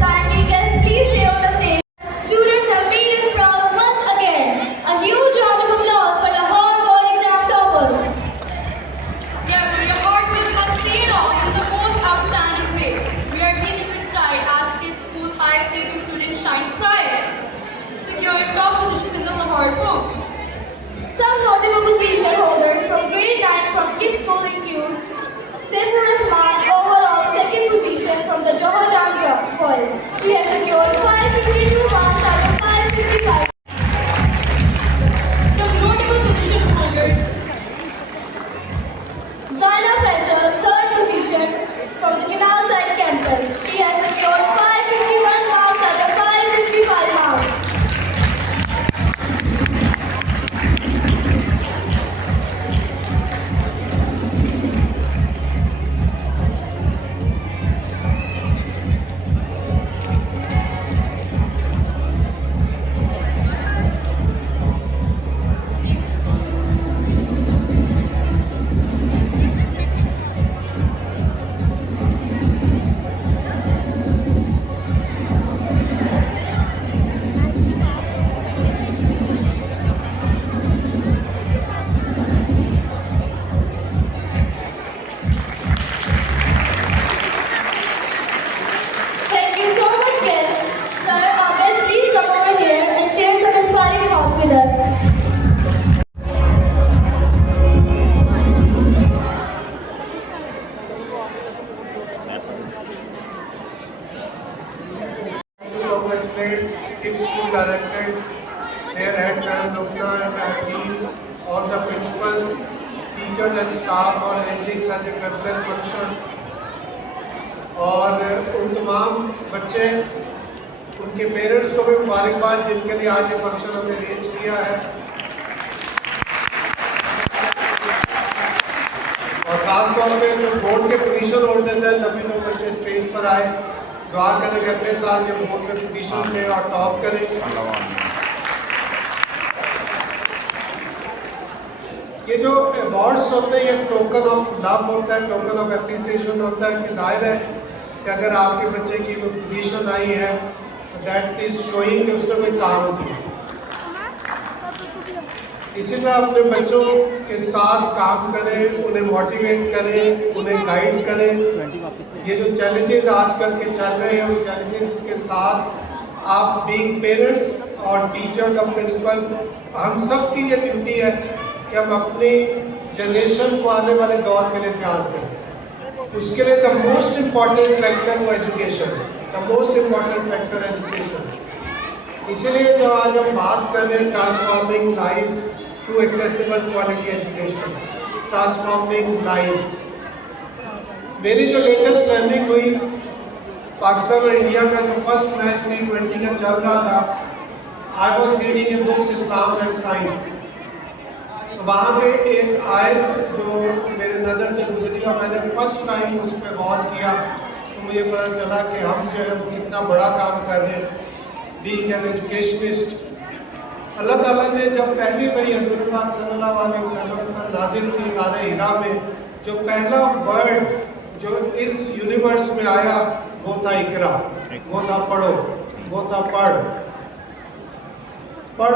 Kindly guests, please stay on the stage. Students have made us proud once again. A huge round of applause for the Lahore Board exam toppers. Brother, your hard work has paid off in the most outstanding way. We are beaming with pride as Kids School high achieving students shine bright, securing top positions in the Lahore Board. Some notable position holders from grade 9 from Kids School include Saifur Rahman, overall second position from the Johor Town boys. He has secured 552 marks out of 555. Some notable position holders: Zaina Faisal, third position from the Canal Side campus. She has secured 551 marks out of 555 marks. Thank you so much, guests. Sir, Ahmed, please come over here and share some inspiring thoughts with us. To congratulate Kids School Director, their head man Lukna and her team, all the principals, teachers and staff for arranging such a fabulous function. और उन तमाम बच्चे, उनके parents को भी मुबारकबाद जिनके लिए आज ये फंक्शन हमने अरेंज किया है। और खास तौर पे जो बोर्ड के पोजीशन होल्डर्स हैं, सभी लोग बच्चे स्टेज पर आए, दुआ करें कि अगले साल जो बोर्ड में पोजीशन लें और टॉप करें। ये जो अवार्ड्स होते हैं, ये टोकन ऑफ लव होता है, टोकन ऑफ एप्रिसिएशन होता है कि जाहिर है कि अगर आपके बच्चे की वो पोजीशन आई है तो दैट इज शोइंग कि उसने कोई काम किया। इसी तरह अपने बच्चों के साथ काम करें, उन्हें मोटिवेट करें, उन्हें गाइड करें। ये जो चैलेंजेस आजकल के चल रहे हैं, उन चैलेंजेस के साथ आप बीइंग पेरेंट्स और टीचर्स और प्रिंसिपल्स, हम सब की ये ड्यूटी है कि हम अपनी जनरेशन को आने वाले दौर के लिए तैयार करें। उसके लिए द मोस्ट इम्पॉर्टेंट फैक्टर वो एजुकेशन है, the most important factor education. इसीलिए जो आज हम बात कर रहे हैं transforming life through accessible quality education, transforming lives. मेरी जो लेटेस्ट लर्निंग हुई, पाकिस्तान और इंडिया का जो फर्स्ट मैच T20 का चल रहा था, I was reading A books Islam and science. तो वहाँ पे एक आयत जो मेरे نظر سے گزری اور میں نے فرسٹ ٹائم اس پہ غور کیا تو مجھے پتا چلا کہ ہم جو ہے وہ کتنا بڑا کام کر رہے ہیں بینگ این ایجوکیشنسٹ. اللہ تعالیٰ نے جب پہلی باری حضور پاک صلی اللہ علیہ وسلم پر نازل ہوئی غار حرا میں جو پہلا ورڈ جو اس یونیورس میں آیا وہ تھا اقرا، وہ تھا پڑھو، وہ تھا پڑھ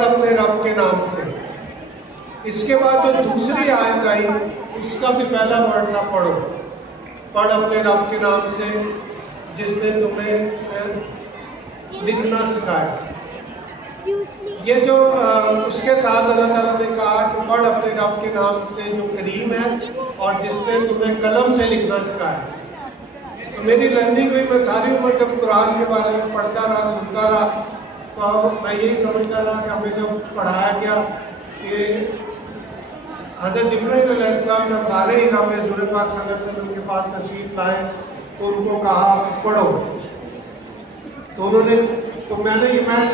اپنے رب کے نام سے. اس کے بعد جو دوسری آیت آئی اس کا بھی پہلا ورڈ تھا پڑھو، پڑھ اپنے رب کے نام سے جس نے تمہیں لکھنا سکھایا. یہ جو اس کے ساتھ اللہ تعالیٰ نے کہا کہ پڑھ اپنے رب کے نام سے جو کریم ہے اور جس نے تمہیں قلم سے لکھنا سکھایا. تو میری لرننگ ہوئی، میں ساری عمر جب قرآن کے بارے میں پڑھتا رہا، سنتا رہا، تو میں یہی سمجھتا رہا کہ ہمیں جب پڑھایا گیا کہ حضرت جبرائیل علیہ السلام جب غار حرا میں حضور پاک صلی اللہ علیہ وسلم کے پاس تشریف لائے تو ان کو کہا پڑھو. تو انہوں نے میں نے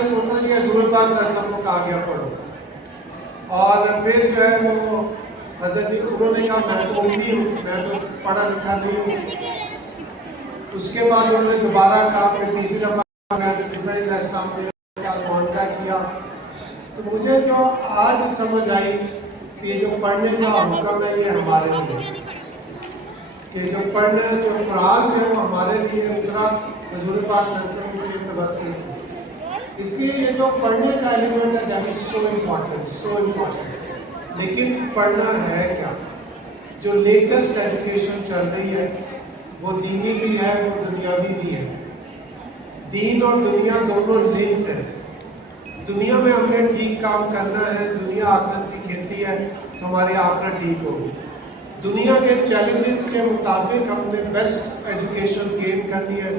سوچا کہ حضور پاک صلی اللہ علیہ وسلم کو کہا گیا پڑھو. اور پھر جو ہے وہ حضرت انہوں نے کہا میں تو امی ہوں، میں تو پڑھا لکھا نہیں ہوں. اس کے بعد انہوں نے دوبارہ کہا، پھر تیسری دفعہ حضرت جبرائیل علیہ السلام نے معاہدہ کیا. تو مجھے جو آج سمجھ آئی کہ یہ جو پڑھنے کا حکم ہے یہ ہمارے لیے، کہ جو پڑھنا جو قرآن جو ہے وہ ہمارے لیے اتنا حضور پاک صلی اللہ علیہ وسلم کے توسل سے. اس لیے یہ جو پڑھنے کا ایلیمنٹ ہے دیٹ از سو امپورٹنٹ. لیکن پڑھنا ہے کیا؟ جو لیٹسٹ ایجوکیشن چل رہی ہے وہ دینی بھی ہے، وہ دنیاوی بھی ہے. دین اور دنیا دونوں لنکڈ ہیں. دنیا میں ہم نے ٹھیک کام کرنا ہے، دنیا آخرت کی کھیتی ہے تو ہماری آخرت ٹھیک ہوگی. دنیا کے چیلنجز کے مطابق ہم نے بیسٹ ایجوکیشن گین کرنی ہے.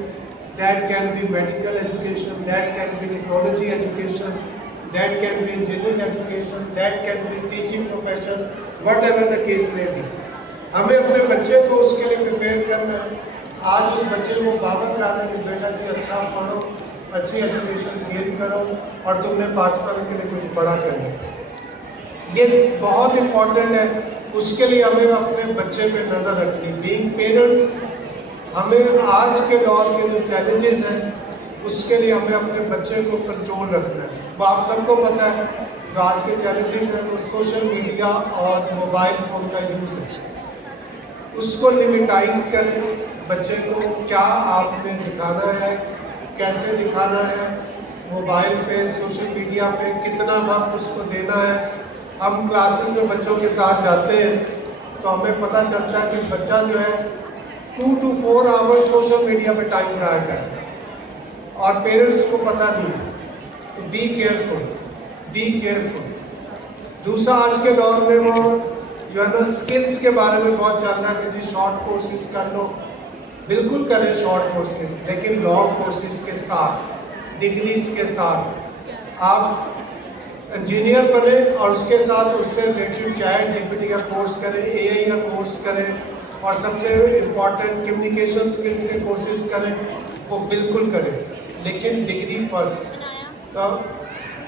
That can be medical education, that can be technology education, that can be engineering education, that can be teaching profession, whatever the case میں بھی. ہمیں اپنے بچے کو اس کے لیے پریپیئر کرنا ہے. آج اس بچے کو بابا کرانا ہے کہ بیٹا جی اچھا پڑھو، اچھی ایجوکیشن گین کرو اور تم نے پاکستان کے لیے کچھ بڑا کرنا. یہ بہت امپورٹنٹ ہے. اس کے لیے ہمیں اپنے بچے پہ نظر رکھنی. بینگ پیرنٹس ہمیں آج کے دور کے جو چیلنجز ہیں اس کے لیے ہمیں اپنے بچے کو کنٹرول رکھنا ہے. وہ آپ سب کو پتہ ہے جو آج کے چیلنجز ہیں وہ سوشل میڈیا اور موبائل فون کا یوز ہے. اس کو لمیٹائز کریں. بچے کو کیا آپ نے دکھانا ہے، کیسے دکھانا ہے، موبائل پہ سوشل میڈیا پہ کتنا وقت اس کو دینا ہے. ہم کلاسز میں بچوں کے ساتھ جاتے ہیں تو ہمیں پتہ چلتا ہے کہ بچہ جو ہے 2 to 4 آور سوشل میڈیا پہ ٹائم ضائع کر رہا ہے اور پیرنٹس کو پتہ نہیں. تو بی کیئرفل. دوسرا آج کے دور میں وہ جو ہے نا اسکلس کے بارے میں بہت چل رہا ہے کہ جی شارٹ کورسز کر لو. بالکل کریں شارٹ کورسز، لیکن لانگ کورسز کے ساتھ، ڈگریز کے ساتھ. آپ انجینئر بنیں اور اس کے ساتھ اس سے related chat G P T کا کورس کریں، اے آئی کا کورس کریں اور سب سے امپورٹنٹ کمیونیکیشن اسکلس کے کورسز کریں. وہ بالکل کریں لیکن ڈگری فرسٹ. تو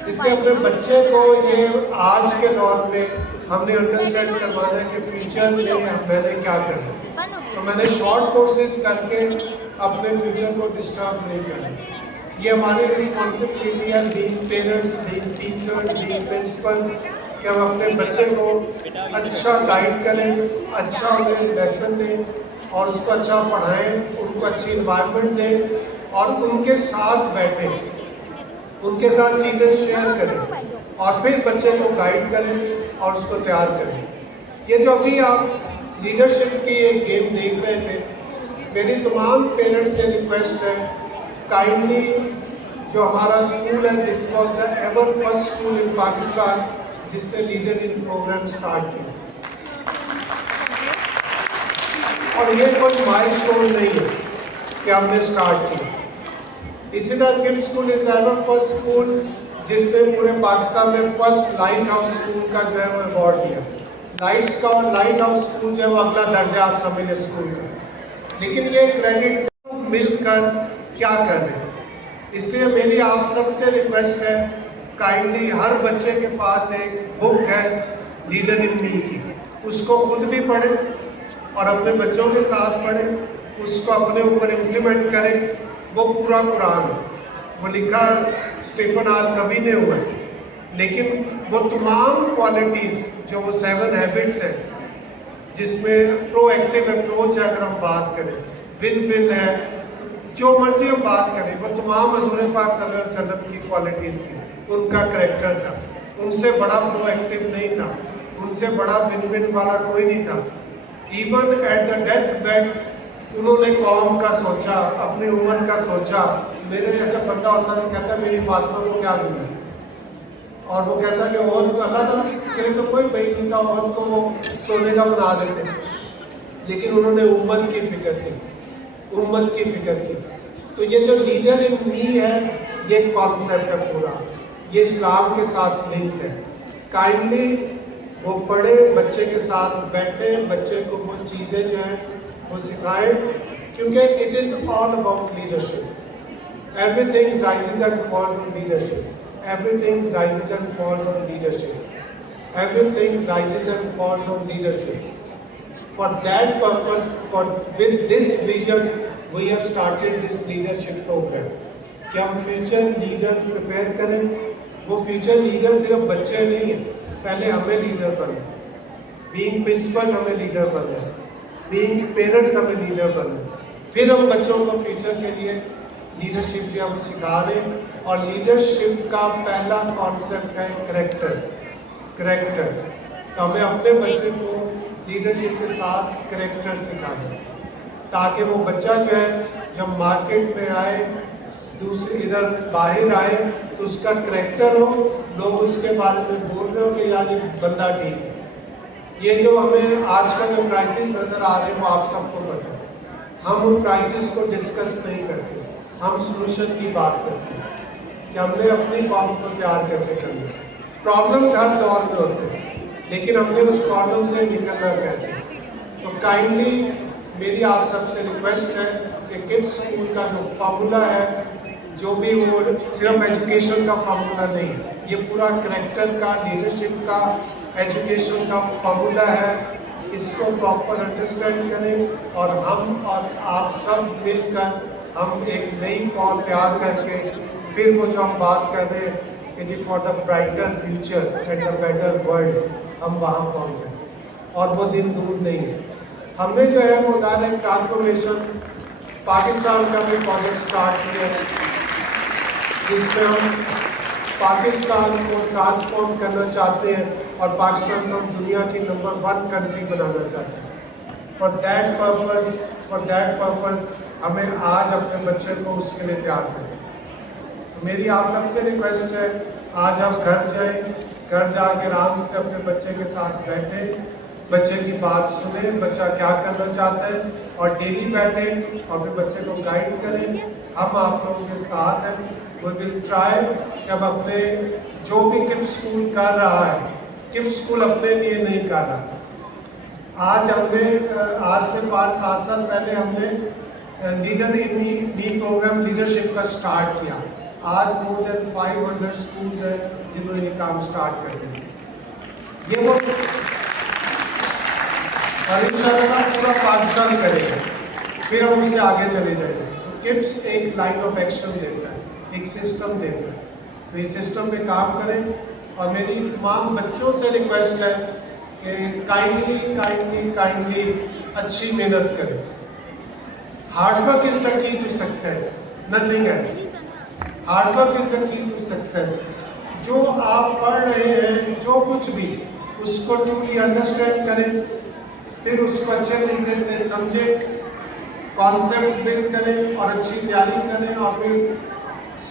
اس لیے اپنے بچے کو یہ آج کے دور میں ہم نے انڈرسٹینڈ کروانا ہے کہ فیوچر میں میں نے کیا کرنا. تو میں نے شارٹ کورسز کر کے اپنے فیوچر کو ڈسٹرب نہیں کرنا. یہ ہماری رسپانسبلٹی ہے being parents, being teacher, being principal کہ ہم اپنے بچے کو اچھا گائیڈ کریں، اچھا انہیں لیسن دیں اور اس کو اچھا پڑھائیں، ان کو اچھی انوائرمنٹ دیں اور ان کے ساتھ بیٹھیں، ان کے ساتھ چیزیں شیئر کریں اور پھر بچے کو گائیڈ کریں اور اس کو تیار کریں. یہ جو ابھی آپ لیڈرشپ کی ایک گیم دیکھ رہے تھے، میری تمام پیرنٹس سے ریکویسٹ ہے کائنڈلی جو ہمارا اسکول ہے this was the ever first school ان پاکستان جس نے لیڈر ان پروگرام اسٹارٹ کیا. اور یہ کوئی مائل اسٹون نہیں ہے کہ ہم نے اسٹارٹ کیا. اسی طرح گم school is the ever first school جس نے پورے پاکستان میں فرسٹ لائٹ ہاؤس اسکول کا جو ہے وہ ایوارڈ دیا. لائٹ ہاؤس اسکول جو ہے وہ اگلا درجہ آپ سمجھ لیں اسکول کا. لیکن یہ کریڈٹ مل کر کیا کر رہے ہیں. اس لیے میری آپ سب سے ریکویسٹ ہے کائنڈلی ہر بچے کے پاس ایک بک ہے لیڈر ان می کی، اس کو خود بھی پڑھیں اور اپنے بچوں کے ساتھ پڑھیں, اس کو اپنے اوپر امپلیمنٹ کریں. وہ پورا قرآن ہے, وہ لکھا اسٹیفن آر کوی نے ہوا ہے, لیکن وہ تمام کوالٹیز جو وہ 7 ہیبٹس ہیں جس میں پرو ایکٹیو اپروچ ہے, اگر ہم بات کریں ون ون ہے, جو مرضی ہم بات کریں, وہ تمام حضور پاک صلی اللہ علیہ وسلم کی کوالٹیز تھی. ان کا کریکٹر تھا, ان سے بڑا پرو ایکٹیو نہیں تھا, ان سے بڑا ون ون والا کوئی نہیں تھا. Even at the death bed انہوں نے قوم کا سوچا, اپنی عمر کا سوچا. میرے جیسا بندہ ہوتا تو کہتا میری فاطمہ کو کیا ملنا ہے, اور وہ کہتا کہ عہد کو اللہ تعالیٰ کے لیے تو کوئی بھائی نہیں تھا, عہد کو وہ سونے کا بنا دیتے. لیکن انہوں نے امت کی فکر کی, امت کی فکر کی. تو یہ جو لیڈر ان می ہے, یہ کانسیپٹ ہے پورا, یہ اسلام کے ساتھ لنکڈ ہے. کائنڈلی وہ پڑھے, بچے کے ساتھ بیٹھے, بچے کو وہ چیزیں جو ہیں وہ سکھائیں, کیونکہ it is all about leadership. Everything rises and falls on leadership. Everything rises and falls on leadership. Everything rises and falls on leadership. For that purpose, with this vision, we have started this leadership program. کہ ہم future leaders prepare کریں. وہ future leaders صرف بچے نہیں ہیں, پہلے ہمیں leader بننا ہے. Being principals ہمیں leader بننا ہے. Being parents ہمیں leader بننا ہے. پھر ہم بچوں کو future کے لیے لیڈرشپ جو ہے وہ سکھا رہے ہیں. اور لیڈرشپ کا پہلا کانسیپٹ ہے کریکٹر. کریکٹر ہمیں اپنے بچے کو لیڈرشپ کے ساتھ کریکٹر سکھانا, تاکہ وہ بچہ جو ہے جب مارکیٹ میں آئے, دوسرے ادھر باہر آئے, تو اس کا کریکٹر ہو, لوگ اس کے بارے میں بول رہے ہو کہ یار یہ بندہ ٹھیک ہے. یہ جو ہمیں آج کل جو کرائسس نظر آ رہے ہیں وہ آپ سب کو پتہ ہے. ہم ان کرائسس کو ڈسکس نہیں کرتے, ہم سولوشن کی بات کرتے ہیں کہ ہم نے اپنی قوم کو تیار کیسے کرنا ہے. پرابلمس ہر دور میں ہوتے ہیں, لیکن ہم نے اس پرابلم سے نکلنا کیسے. تو کائنڈلی میری آپ سب سے ریکویسٹ ہے کہ کڈس اسکول کا جو فارمولا ہے, جو بھی وہ صرف ایجوکیشن کا فارمولا نہیں, یہ پورا کریکٹر کا, لیڈرشپ کا, ایجوکیشن کا فارمولا ہے. اس کو پراپر انڈرسٹینڈ کریں, اور ہم اور آپ سب مل کر ہم ایک نئی قوم تیار کر کے پھر وہ جو ہم بات کر رہے ہیں کہ جی for the brighter future and the better world, ہم وہاں پہنچ جائیں. اور وہ دن دور نہیں ہے. ہم نے جو ہے وہ ظاہر ہے ٹرانسفارمیشن پاکستان کا بھی پروجیکٹ اسٹارٹ کیا ہے, جس میں ہم پاکستان کو ٹرانسفارم کرنا چاہتے ہیں اور پاکستان کو ہم دنیا کی نمبر 1 کنٹری بنانا چاہتے ہیں. فار دیٹ پرپز ہمیں آج اپنے بچے کو اس کے لیے تیار کریں. تو میری آپ سب سے ریکویسٹ ہے, آج آپ گھر جائیں, گھر جا کے آرام سے اپنے بچے کے ساتھ بیٹھیں, بچے کی بات سنیں, بچہ کیا کرنا چاہتا ہے, اور ڈیلی بیٹھیں اور اپنے بچے کو گائیڈ کریں. ہم آپ لوگوں کے ساتھ ہیں. We will try کہ ہم اپنے جو بھی کڈس اسکول کر رہا ہے, کڈس اسکول اپنے لیے نہیں کر رہا. آج ہم نے آج سے 5-7 سال پہلے ہم نے leader in me program leadership کا سٹارٹ کیا. آج مور دین 500 اسکولز ہیں جنہوں نے یہ کام سٹارٹ کر دیا. یہ وہ اور انشاءاللہ پورا پاکستان کرے گا, پھر ہم اس سے آگے چلے جائیں گے. تو کڈس ایک لائن آف ایکشن دیتا ہے, ایک سسٹم دیتا ہے. تو اس سسٹم پہ کام کریں. اور میری تمام بچوں سے ریکویسٹ ہے کہ کائنڈلی اچھی محنت کریں. Hard work is the key to success, nothing else. Hard work is the key to success. جو آپ پڑھ رہے ہیں, جو کچھ بھی, اس کو ٹرولی انڈرسٹینڈ کریں, پھر اس کو اچھے طریقے سے سمجھیں, کانسیپٹس بلڈ کریں اور اچھی تیاری کریں, اور پھر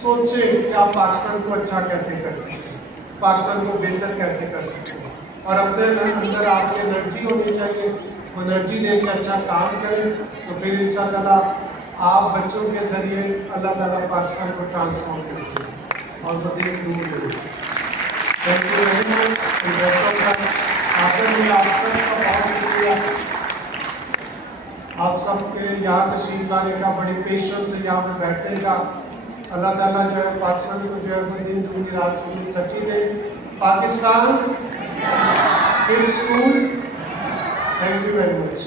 سوچیں کہ آپ پاکستان کو اچھا کیسے کر سکتے ہیں, پاکستان کو بہتر کیسے کر سکتے ہیں. اور اپنے اندر آپ کی انرجی ہونی چاہیے, وہ انرجی دے کے اچھا کام کریں. تو پھر انشاءاللہ آپ بچوں کے ذریعے اللہ تعالیٰ پاکستان کو ٹرانسفارم کرتے ہیں اور وہ دن دور نہیں. تھینک یو ویری مچ. آپ سب کا بہت شکریہ. آپ سب کے یہاں تشریف لانے کا, بڑی پیشنس سے یہاں پہ بیٹھنے کا. اللہ تعالیٰ جو ہے پاکستان کو جو ہے وہ دن دن رات کی ترقی دے. Pakistan kids school. Thank you very much.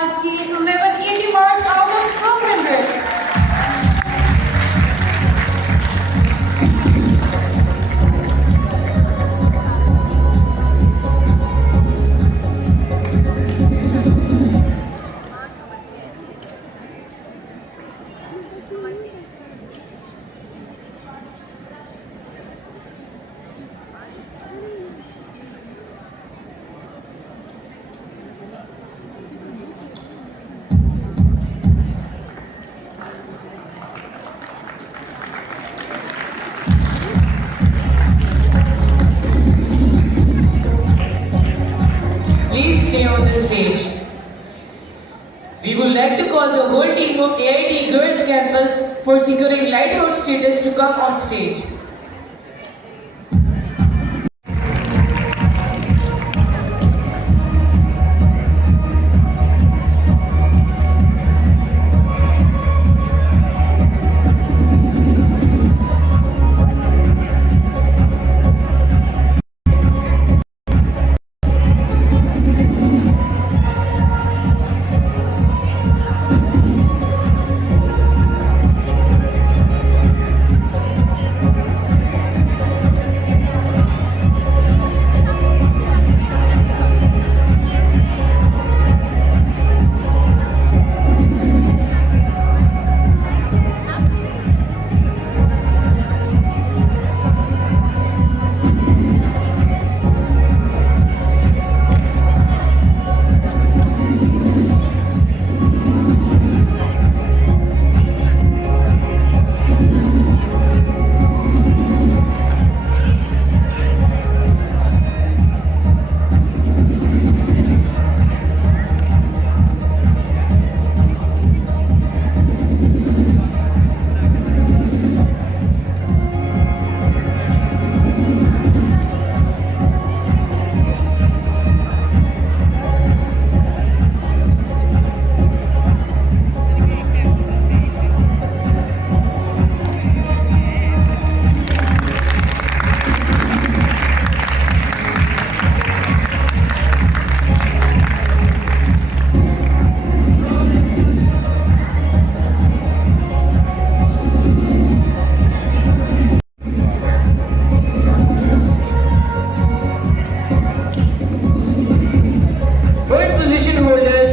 has gained 1180 marks out of 1200. Please stay on the stage. We would like to call the whole team of AIT Girls Campus for securing Lighthouse status to come on stage.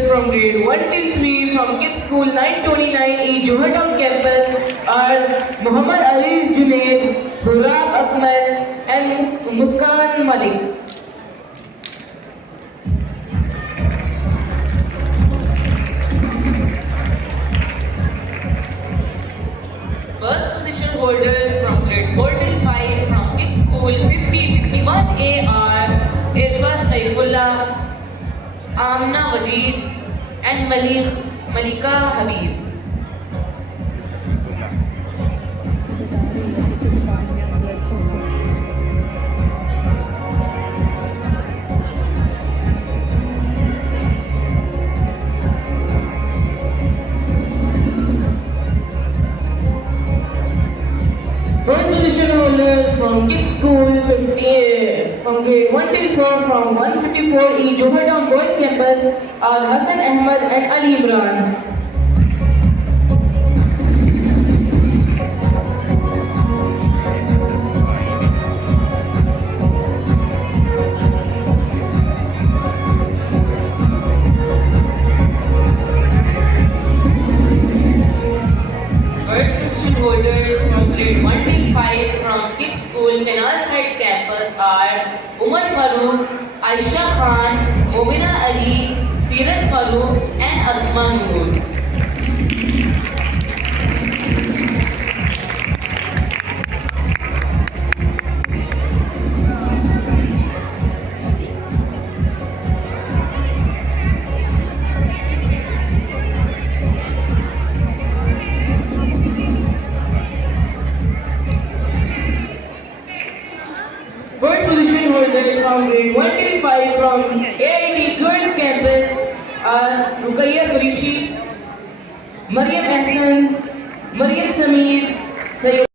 From grade 1 till 3 from KIPS School 929E Johor Town campus are Muhammad Aziz Junaid, Hurrab Akmal and Muskan Malik. First position holders from grade 4 till 5 from KIPS School 5051A are Irfa Saifullah, Amna Wajid and Malika Habib. First position holder from KIPS School 50 from grade 1 till 4 from 154E Johor Town Boys Campus are Hassan Ahmad and Ali Imran. First position holders from grade 1 till 5 from KIPS School Canal Side campus are Umar Farooq, Aisha Khan, Mobina Ali, Sirat Farooq and Asma Noor. First position holders from grade 1 till 5 from AIT Girls Campus are Ruqayya Qureshi, Maryam Ahsan, Maryam Sameer, Sayyid.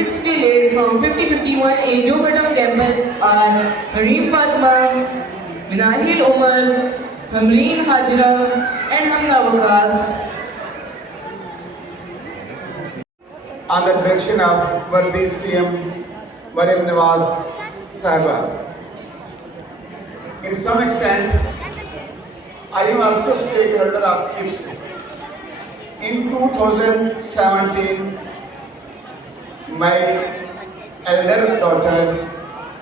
6th till 8th from 5051A Jobatam campus are Hareem Fatma, Minahil Umar, Hamreen Hajra and Hamza Waqas. On the direction of Vardi CM Mariam Nawaz Sahiba. In some extent, I am also stakeholder of KIPS. In 2017, my elder daughter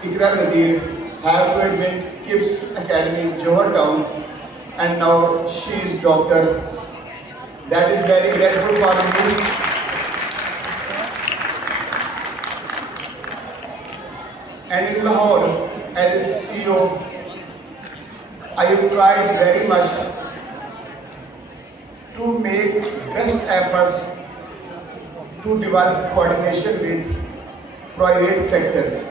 Ikra Nazir have to admit KIPS Academy Johor Town, and now she is doctor. That is very grateful for me. And in Lahore, as a CEO, I have tried very much to make best efforts to develop coordination with private sectors.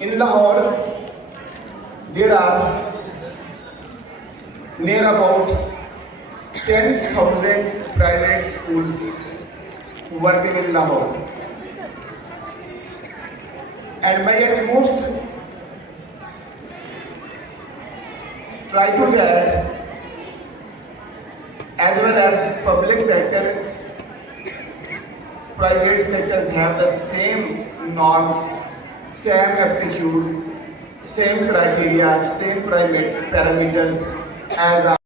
In Lahore, there are near about 10,000 private schools working in Lahore. And my utmost try to that, as well as public sector, private sectors have the same norms, same aptitudes, same criteria, same parameters as our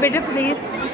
Better please.